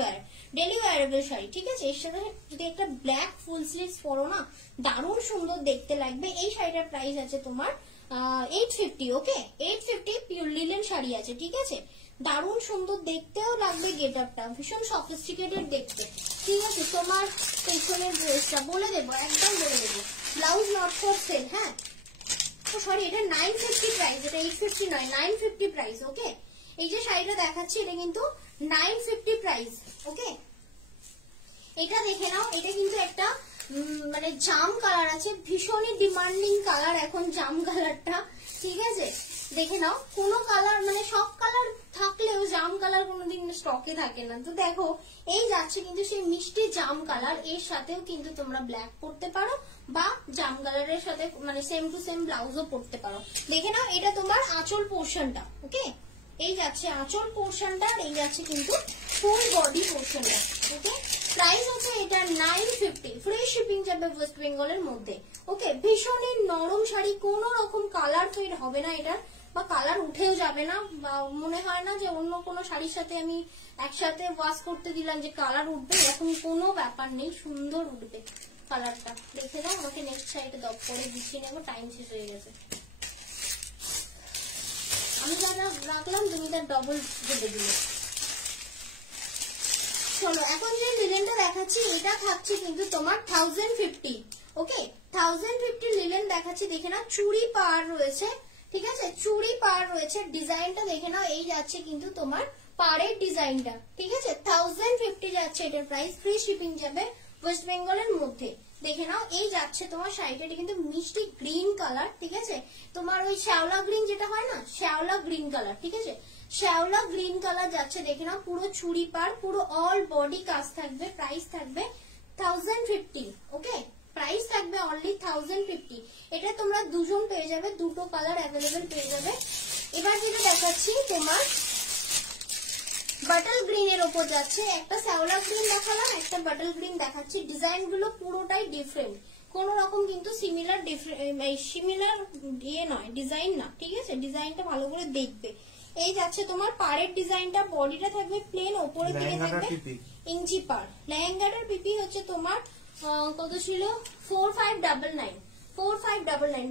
ওয়্যারেবল শাড়ি, ঠিক আছে? এর সাথে যদি একটা ব্ল্যাক ফুল স্লিভস পরো না, দারুণ সুন্দর দেখতে লাগবে। এই শাড়িটার প্রাইস আছে তোমার 850, ওকে? 850 পিওর লিনেন শাড়ি আছে, ঠিক আছে? দারুণ সুন্দর দেখতেও লাগবে, গেট আপটা ভীষণ সফিস্টিকেটেড দেখতে, ঠিক আছে? তোমার পেছনের ড্রেসটা বলে দেবো, একদম বলে দেবো, ব্লাউজ নট ফর সেল, হ্যাঁ? সরি, এটা 950 প্রাইস, এটা 850 নয়, 950 প্রাইস, ওকে? এই যে শাড়িটা দেখাচ্ছি এটা কিন্তু 950 প্রাইস, ওকে? এটা দেখে নাও, এটা কিন্তু একটা মানে জাম কালার আছে, ভীষণই ডিমান্ডিং কালার এখন জাম কালারটা, ঠিক আছে? দেখে নাও, কোনো কালার মানে সব কালার থাকলেও জাম কালার কোনোদিন স্টকে থাকে না। তো দেখো, এই যাচ্ছে কিন্তু সেই মিষ্টি জাম কালার, এর সাথেও কিন্তু তোমরা ব্ল্যাক পরতে পারো বা জাম কালারের সাথে মানে সেম টু সেম ব্লাউজও পরতে পারো। দেখে নাও, এটা তোমার আঁচল পোর্শনটা, ওকে? এই যাচ্ছে আঁচল পোর্শনটা, আর এই যাচ্ছে কিন্তু ফুল বডি পোর্শনটা, ওকে? প্রাইস হচ্ছে এটা 950, ফ্রি শিপিং যাবে ওয়েস্ট বেঙ্গলের মধ্যে, ওকে? ভীষণই নরম শাড়ি, কোনো রকম কালার ফেড হবে না এটা, বা কালার উঠেও যাবে না, বা মনে হয় না যে অন্য কোনো শাড়ির সাথে আমি একসাথে ওয়াশ করতে দিলাম যে কালার উঠবে, এরকম কোনো ব্যাপার নেই, সুন্দর উঠবে কালারটা। দেখে দাও, আমাকে নেক্সট শাড়িটা দপ করে গুছিয়ে নেবো, টাইম শেষ হয়ে গেছে। আমি যা রাখলাম তুমি তার ডবল ভেবে দিলে। চলো, এখন যে লিনেনটা দেখাচ্ছি এটা থাকছে কিন্তু তোমার 1050, ওকে? 1050 লিনেন দেখাচ্ছি, দেখে না, চুড়ি পার রয়েছে, ঠিক আছে? চুড়ি পার রয়েছে, ডিজাইনটা দেখে নাও, এই যাচ্ছে কিন্তু তোমার পাড়ের ডিজাইনটা, ঠিক আছে? 1050 যাচ্ছে এটার প্রাইস, ফ্রি শিপিং যাবে ওয়েস্ট বেঙ্গলের মধ্যে। দেখে নাও, এই যাচ্ছে তোমার শাড়িটা, এটা কিন্তু মিষ্টি গ্রিন কালার, ঠিক আছে? তোমার ওই শ্যাওলা গ্রিন যেটা হয় না, শ্যাওলা গ্রিন কালার, ঠিক আছে? শ্যাওলা গ্রিন কালার যাচ্ছে, দেখে নাও, পুরো চুড়ি পার, পুরো অল বডি কাজ থাকবে, প্রাইস থাকবে 1050, ওকে? প্রাইস থাকবে অনলি 1050। এটা তোমরা দুজন পেয়ে যাবে, দুটো কালার অ্যাভেলেবেল পেয়ে যাবে। এবার যেটা দেখাচ্ছি তোমার বাটল গ্রিন এর উপর যাচ্ছে, একটা শ্যাওলা গ্রিন দেখালাম, একটা বাটল গ্রিন দেখাচ্ছি। ডিজাইন গুলো পুরোটাই ডিফারেন্ট, কোন রকম কিন্তু সিমিলার ইয়ে নয়, ডিজাইন না, ঠিক আছে? ডিজাইনটা ভালো করে দেখবে। এই যাচ্ছে তোমার পাড়ের ডিজাইনটা, বডিটা থাকবে প্লেন, ওপরের দিকে থাকবে ইঞ্চি পাড়। লেহেঙ্গাটার পিপি হচ্ছে তোমার কত ছিল, 4599।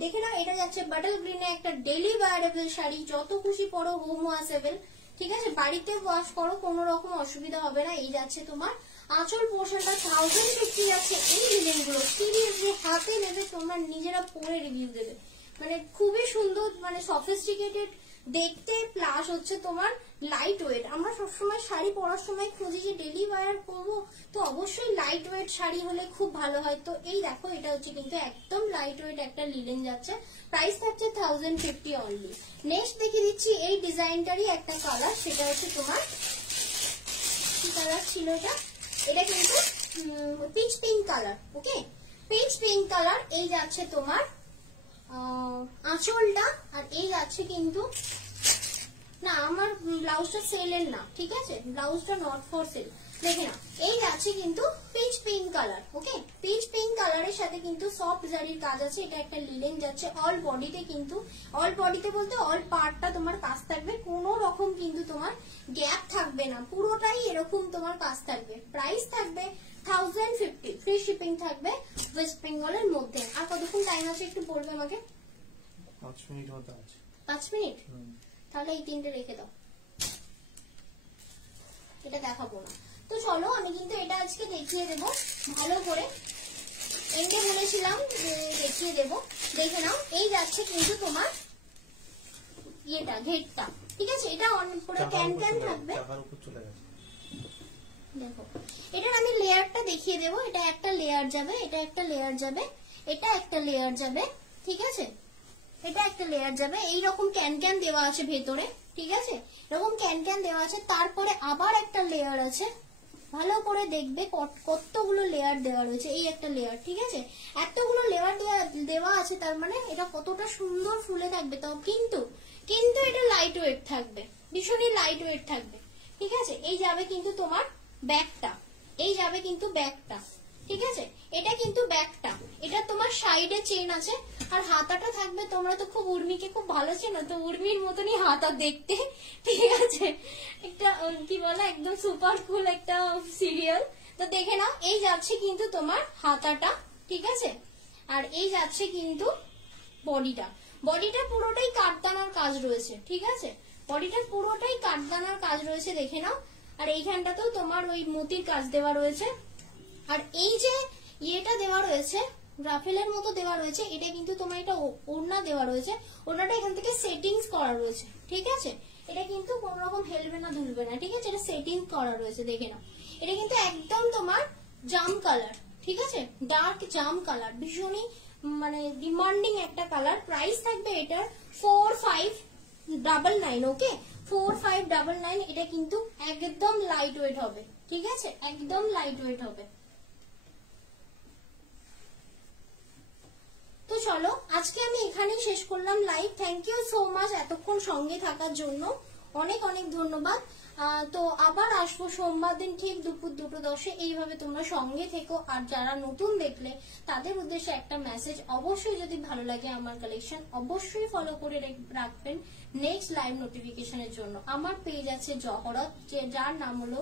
দেখে নাও, এটা যাচ্ছে বাটল গ্রিনে, একটা ডেলি ওয়্যারেবল শাড়ি, যত খুশি পরো, হোম ওয়াশেবল, ঠিক আছে? বাড়িতে ওয়াশ করো, কোনো রকম অসুবিধা হবে না। এই যাচ্ছে তোমার আঁচল পোর্শনটা 1050 যাচ্ছে। এই লিলেন গুলো সিরিয়াসলি হাতে নেবে তোমরা, নিজেরা পরে রিভিউ দেবে। মানে খুবই সুন্দর, মানে সফিস্টিকেটেড দেখতে, প্লাস হচ্ছে তোমার লাইট ওয়েট। আমরা সবসময় শাড়ি পরার সময় খুঁজি যে ডেলি ওয়্যার করবো, তো অবশ্যই লাইট ওয়েট শাড়ি হলে খুব ভালো হয়। তো এই দেখো, এটা হচ্ছে কিন্তু একদম লাইট ওয়েট একটা লিলেন যাচ্ছে। প্রাইস থাকছে 1050 অনলি। নেক্সট দেখিয়ে দিচ্ছি এই ডিজাইনটারই একটা কালার, সেটা হচ্ছে তোমার কি কালার ছিল এটা, এটা কিন্তু পিচ পিঙ্ক কালার। ওকে, পিচ পিঙ্ক কালার। এই যাচ্ছে তোমার আঁচলটা, আর এই যাচ্ছে কিন্তু, না আমার ব্লাউজটা সেলের না, ঠিক আছে, ব্লাউজটা নট ফর সেল। দেখে না, এই যাচ্ছে কিন্তু পিচ পিঙ্ক কালার। ওকে, পিচ পিঙ্ক কালারের সাথে কিন্তু সফট জারির কাজ আছে। এটা একটা লিলেন যাচ্ছে অল বডিতে, কিন্তু অল বডিতে বলতে অল পার্টটা তোমার কাজ থাকবে, কোনো রকম কিন্তু তোমার গ্যাপ থাকবে না, পুরোটাই এরকম তোমার কাজ থাকবে। প্রাইস থাকবে 1050, ফ্রি শিপিং থাকবে ওয়েস্ট বেঙ্গলের মধ্যে। আর কতক্ষণ টাইম আছে একটু বলবে আমাকে? 5 মিনিট মতো আছে। 5 মিনিট? তাহলে এই তিনটে রেখে দাও, এটা দেখাবো না। তো চলো, আমি কিন্তু এটা আজকে দেখিয়ে দেবো ভালো করে। এন্ডে বলেছিলাম যে দেখিয়ে দেবো, দেখে নাও। এই যাচ্ছে কিন্তু তোমার ইয়েটা, ঘেরটা, ঠিক আছে। এটা পুরো ক্যান ক্যান থাকবে। দেখো, এটার আমি লেয়ারটা দেখিয়ে দেবো। এটা একটা লেয়ার যাবে, এটা একটা লেয়ার যাবে, এটা একটা লেয়ার যাবে, ঠিক আছে, এটা একটা লেয়ার যাবে। এইরকম ক্যান ক্যান দেওয়া আছে ভেতরে, ঠিক আছে, এরকম ক্যান ক্যান দেওয়া আছে। তারপরে আবার একটা লেয়ার আছে, ভালো করে দেখবে কতগুলো লেয়ার দেওয়া রয়েছে। এই একটা লেয়ার, ঠিক আছে, এতগুলো লেয়ার দেওয়া আছে, তার মানে এটা কতটা সুন্দর ফুলে থাকবে। তো কিন্তু এটা লাইট ওয়েট থাকবে, ভীষণই লাইট ওয়েট থাকবে, ঠিক আছে। এই যাবে কিন্তু তোমার ব্যাগটা, এই যাবে কিন্তু ব্যাগটা, ঠিক আছে, এটা কিন্তু ব্যাগটা। এটা তোমার সাইডে চেন আছে, আর হাতাটা থাকবে, তোমরা তো খুব উর্মিকে খুব ভালো চেনো, তো উর্মির মতনই হাতা দেখতে, ঠিক আছে, একটা কি বলে একদম সুপার কুল একটা সিরিয়াল। তো দেখে নাও, এই যাচ্ছে কিন্তু তোমার হাতাটা, ঠিক আছে, আর এই যাচ্ছে কিন্তু বডিটা। বডিটা পুরোটাই কাঠদানার কাজ রয়েছে, ঠিক আছে, বডিটা পুরোটাই কাঠদানার কাজ রয়েছে, দেখে নাও। আর এইখানটাতেও তোমার ওই মতির কাজ দেওয়া রয়েছে। আর এই যে ইয়েটা দেওয়া রয়েছে, রাফেলের মতো দেওয়া রয়েছে, এটা কিন্তু তোমার এটা ওড়না দেওয়া রয়েছে, ওড়নাটা এখান থেকে সেটিংস করা রয়েছে, ঠিক আছে। এটা কিন্তু কোন রকম হেলবে না, দুলবে না, ঠিক আছে, এটা সেটিং করা রয়েছে, দেখে নাও। এটা কিন্তু একদম তোমার জাম কালার, ঠিক আছে, ডার্ক জাম কালার, ভীষণই মানে ডিমান্ডিং একটা কালার। প্রাইস থাকবে এটার 4599। ওকে, 4599। এটা কিন্তু একদম লাইট ওয়েট হবে, ঠিক আছে, একদম লাইট ওয়েট হবে। তো চলো, আজকে আমি এখানেই শেষ করলাম live. Thank you so much এতক্ষণ সঙ্গে থাকার জন্য, অনেক অনেক ধন্যবাদ। তো আবার আসবো সোমবার দিন ঠিক দুপুর 2:10। এইভাবে তোমরা সঙ্গে থেকো। আর যারা নতুন দেখলে তাদের উদ্দেশ্যে একটা মেসেজ, অবশ্যই যদি ভালো লাগে আমার কালেকশন, অবশ্যই ফলো করে রাখবেন নেক্সট লাইভ নোটিফিকেশনের জন্য। আমার পেজ আছে জহরত, যার নাম হলো,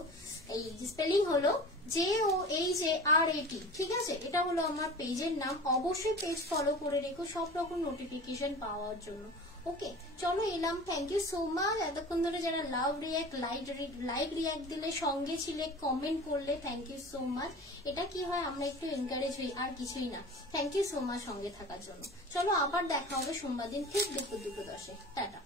এই স্পেলিং হলো JOHARAT, ঠিক আছে, এটা হলো আমার পেজের নাম। অবশ্যই পেজ ফলো করে রেখো সব রকম নোটিফিকেশন পাওয়ার জন্য। ওকে, চলো এলাম। থ্যাংক ইউ সো মাচ এতক্ষণ ধরে যারা লাভ রিয়াক্ট, লাইক রিয়াক্ট দিলে, সঙ্গে ছিলে, কমেন্ট করলে, থ্যাংক ইউ সো মাচ। এটা কি হয়, আমরা একটু এনকারেজ হই, আর কিছুই না। থ্যাংক ইউ সো মাচ সঙ্গে থাকার জন্য। চলো আবার দেখা হবে সোমবার দিন ঠিক দুপুর 2:10। টাটা।